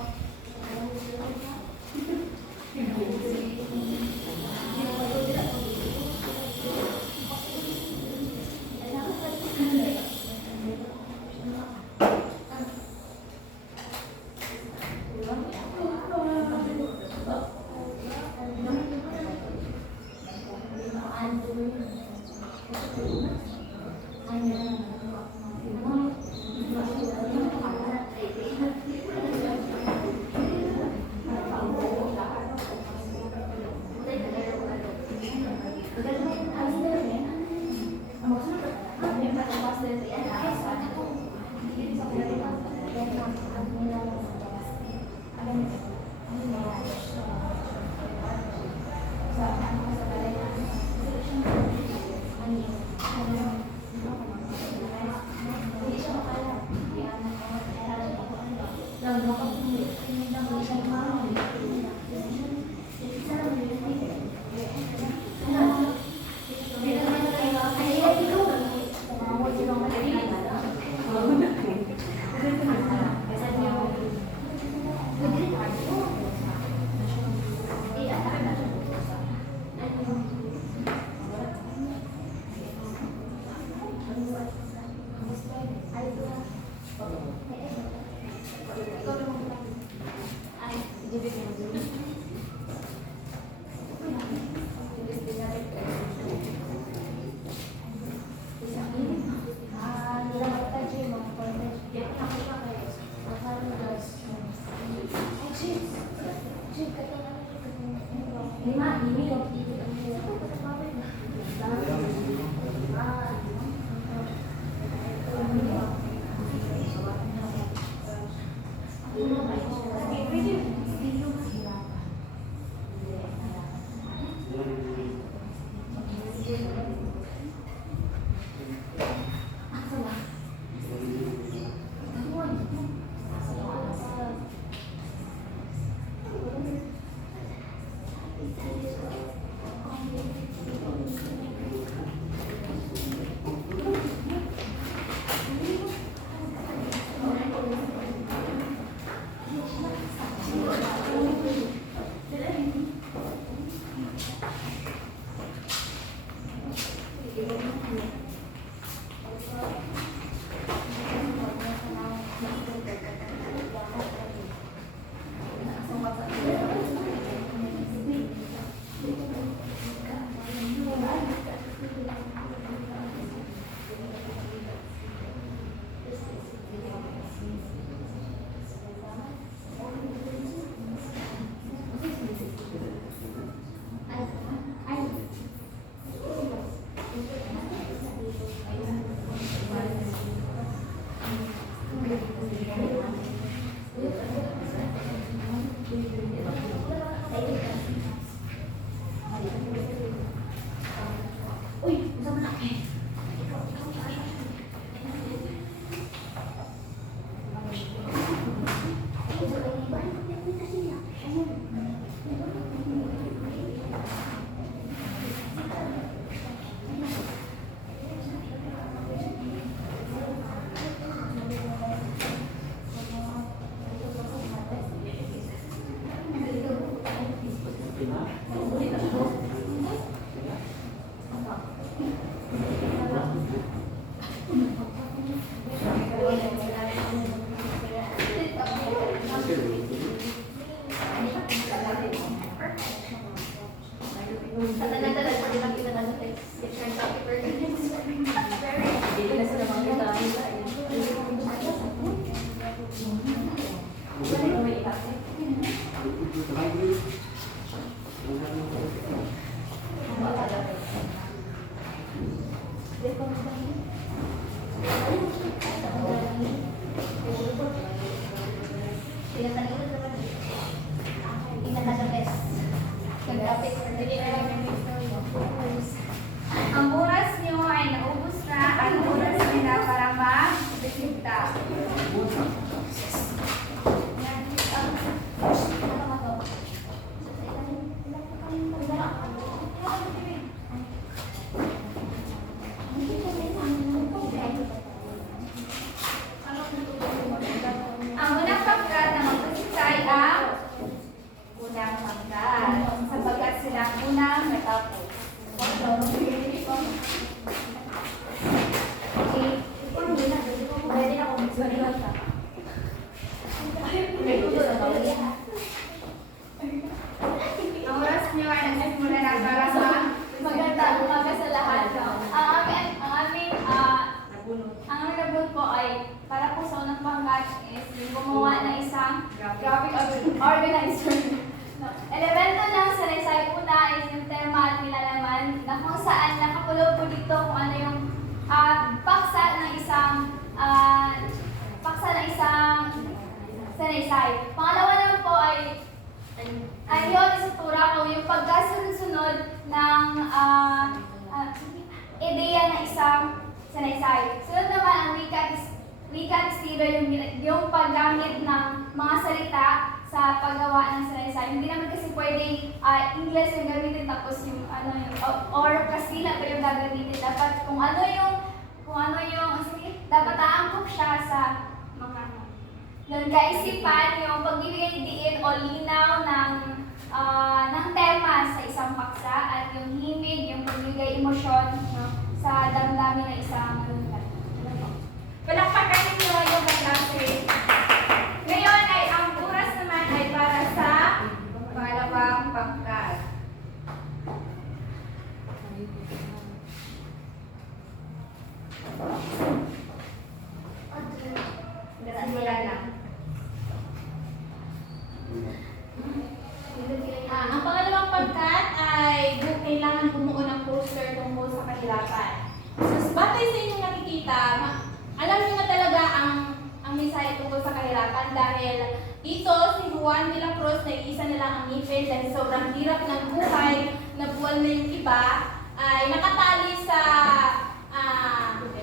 sanaysay. Pangalawa naman po ay yun, isutura ko yung pagkasunod-sunod ng ideya ng isang sanaysay. Sunod naman ang wika at estilo, yung paggamit ng mga salita sa paggawa ng sanaysay. Hindi naman kasi pwedeng English yung gamitin tapos yung or Kastila pa yung gagamitin. Dapat kung ano yung dapat aangkop siya sa mga ng kaisipan, yung pagbibigay diin o linaw ng tema sa isang paksa at yung himig, yung pagbibigay emosyon sa damdamin ng isang Palakpakan ninyo yung kaklase. Ngayon ay ang oras naman ay para sa pangalawang pangkat. Simulan na. Ang pangalawang pangkat ay kailangan bumuo ng poster tungkol sa kahirapan. So, batay sa inyong nakikita, alam niyo na talaga ang mensahe tungkol sa kahirapan dahil dito si Juan de la Cruz na isa na lang ang ngipin dahil sobrang hirap ng buhay, nabuwal na yung iba, ay nakatali sa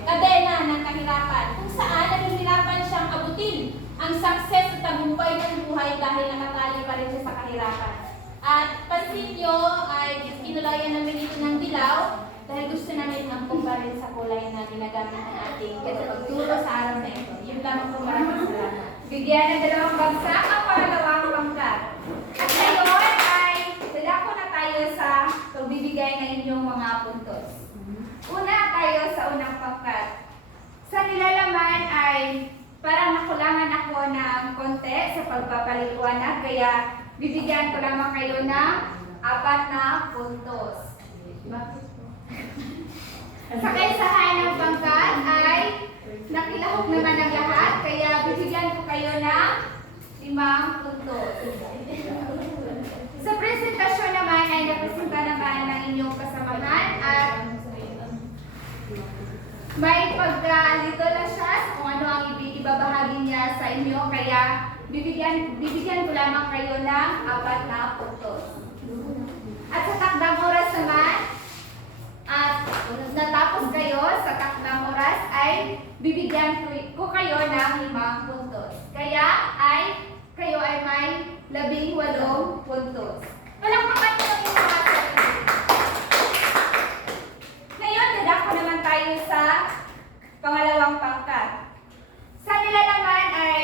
kadena ng kahirapan kung saan nahihirapan siyang abutin ang success at tagumpay ng buhay dahil nakatali pa rin siya sa kahirapan. At pansin nyo ay kinulayan namin ito ng dilaw dahil gusto namin ang rin sa kulay na ginagamit ng ating pagturo sa araw na ito. Yun lamang po, maraming salamat. Bigyan ng dalawang bagsak ang pangalawang pangkat. At ngayon ay dadako na tayo sa pagbibigay ng inyong mga puntos. Una tayo sa unang pangkat. Sa nilalaman ay parang nakulangan ako ng konti sa pagpapaliwanag kaya bibigyan ko lamang kayo ng 4 na puntos. Sa kaisahan ng pangkat ay nakilahok naman ang lahat kaya bibigyan ko kayo ng 5 puntos. Sa presentasyon naman ay napresenta naman ng inyong kasamahan at may pagkalito lang siya sa kung ano ang ibabahagi niya sa inyo kaya bibigyan ko lamang kayo ng 4 na puntos. At sa takdang oras naman, at natapos kayo sa takdang oras ay bibigyan ko kayo ng 5 puntos. Kaya kayo ay may 18 puntos. Palakpakan nyo yung mga sarili. Ngayon, dadako naman tayo sa pangalawang pangkat. Sa nilalaman ay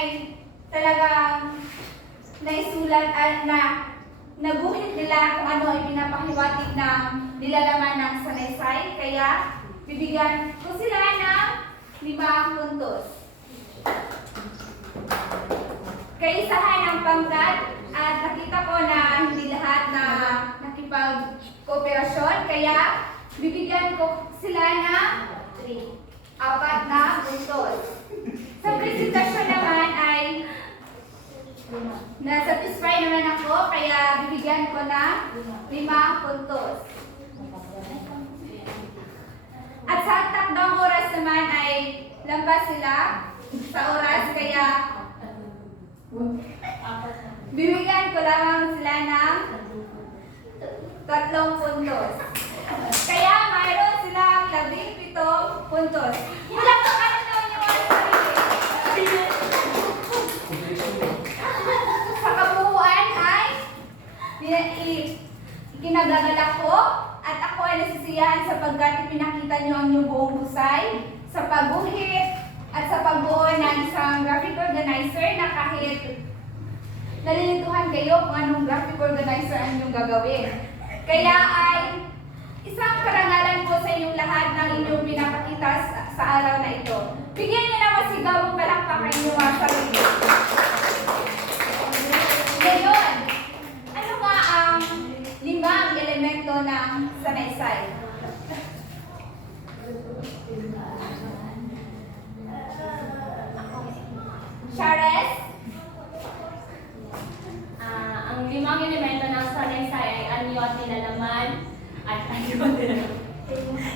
talagang naisulat na naguhit nila kung ano ay pinapahiwatig ng nilalaman ng sanaysay, kaya bibigyan ko sila ng 5 puntos. Kaisahan ng pangkat at nakita ko na hindi lahat na nakipag-kooperasyon, kaya bibigyan ko sila ng 4 na puntos. Sa presentasyon naman ay na-satisfy naman ako, kaya bibigyan ko na 5 puntos. At sa takdang oras naman ay lampas sila sa oras, kaya bibigyan ko lamang sila ng 3 puntos. Kaya mayroon silang 17 puntos. Palakpakan nyo yung mga sarili. Sa kabuuan ay ikinagagalak ko at ako ay nasisiyahan sapagkat ipinakita nyo ang inyong buong husay sa pagguhit at sa pagbuo ng isang graphic organizer na kahit nalilituhan kayo kung anong graphic organizer ang inyong gagawin. Kaya ay isang karangalan po sa inyong lahat ng inyong pinapakita sa araw na ito. Bigyan niyo na masigawang palakpakan niyo mga sarili. Ngayon, ano nga ang 5 elemento ng sanaysay? Shares? Ang 5 elemento ng sanaysay ay anyo at nilalaman,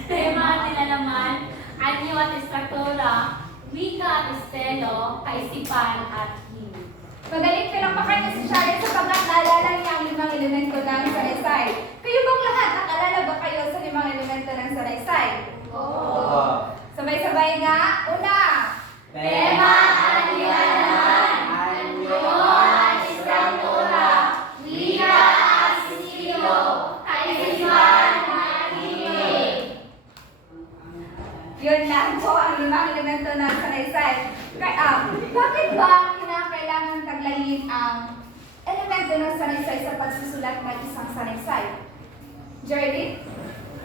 tema at nilalaman, anyo at istruktura, wika at estilo, kaisipan at himig. Magaling pinakpakan niyo si Sharon sapagkat naalala niya ang 5 elemento ng saraysay. Kayo bang lahat nakalala ba kayo sa 5 elemento ng saraysay? Oo. Sabay-sabay nga. Una. Tema, Anyanan, Anyo, Istruktura, Wika, Estilo, Kaisipan, Himig. Yun lang po ang 5 elemento ng saraysay. Bakit ba kinakailangan taglayin ang elemento ng saraysay sa pagsusulat ng isang saraysay? Jerry?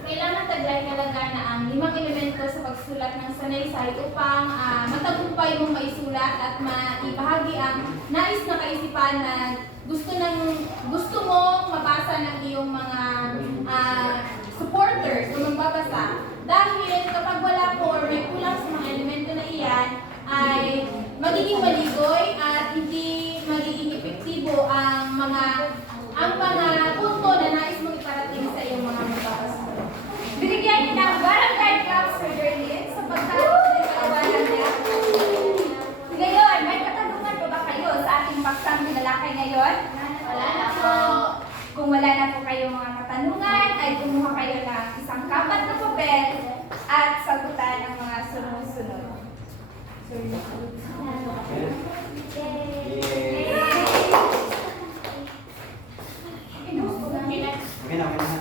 Kailangan taglay talaga na ang 5 elemento sa pagsulat ng sanaysay upang matagumpay mong maisulat at maibahagi ang nais na kaisipan na gusto mong mabasa ng iyong mga supporters o magbabasa. Dahil kapag wala po or may kulang sa mga elemento na iyan, ay magiging maligoy at hindi magiging epektibo ang mga punto na nais mong iparating sa iyong mga magbabasa. Binigyan niyo ng barangay clubs for Jerlyn sapagkat nagkawalan niya. Ngayon, may katanungan pa ba kayo sa ating paksang tinalakay ngayon? Wala na po. Kung wala na po kayong mga katanungan, ay kumuha kayo ng isang kapat na papel at sagutan ang mga sumusunod. Yay! Okay na, okay na.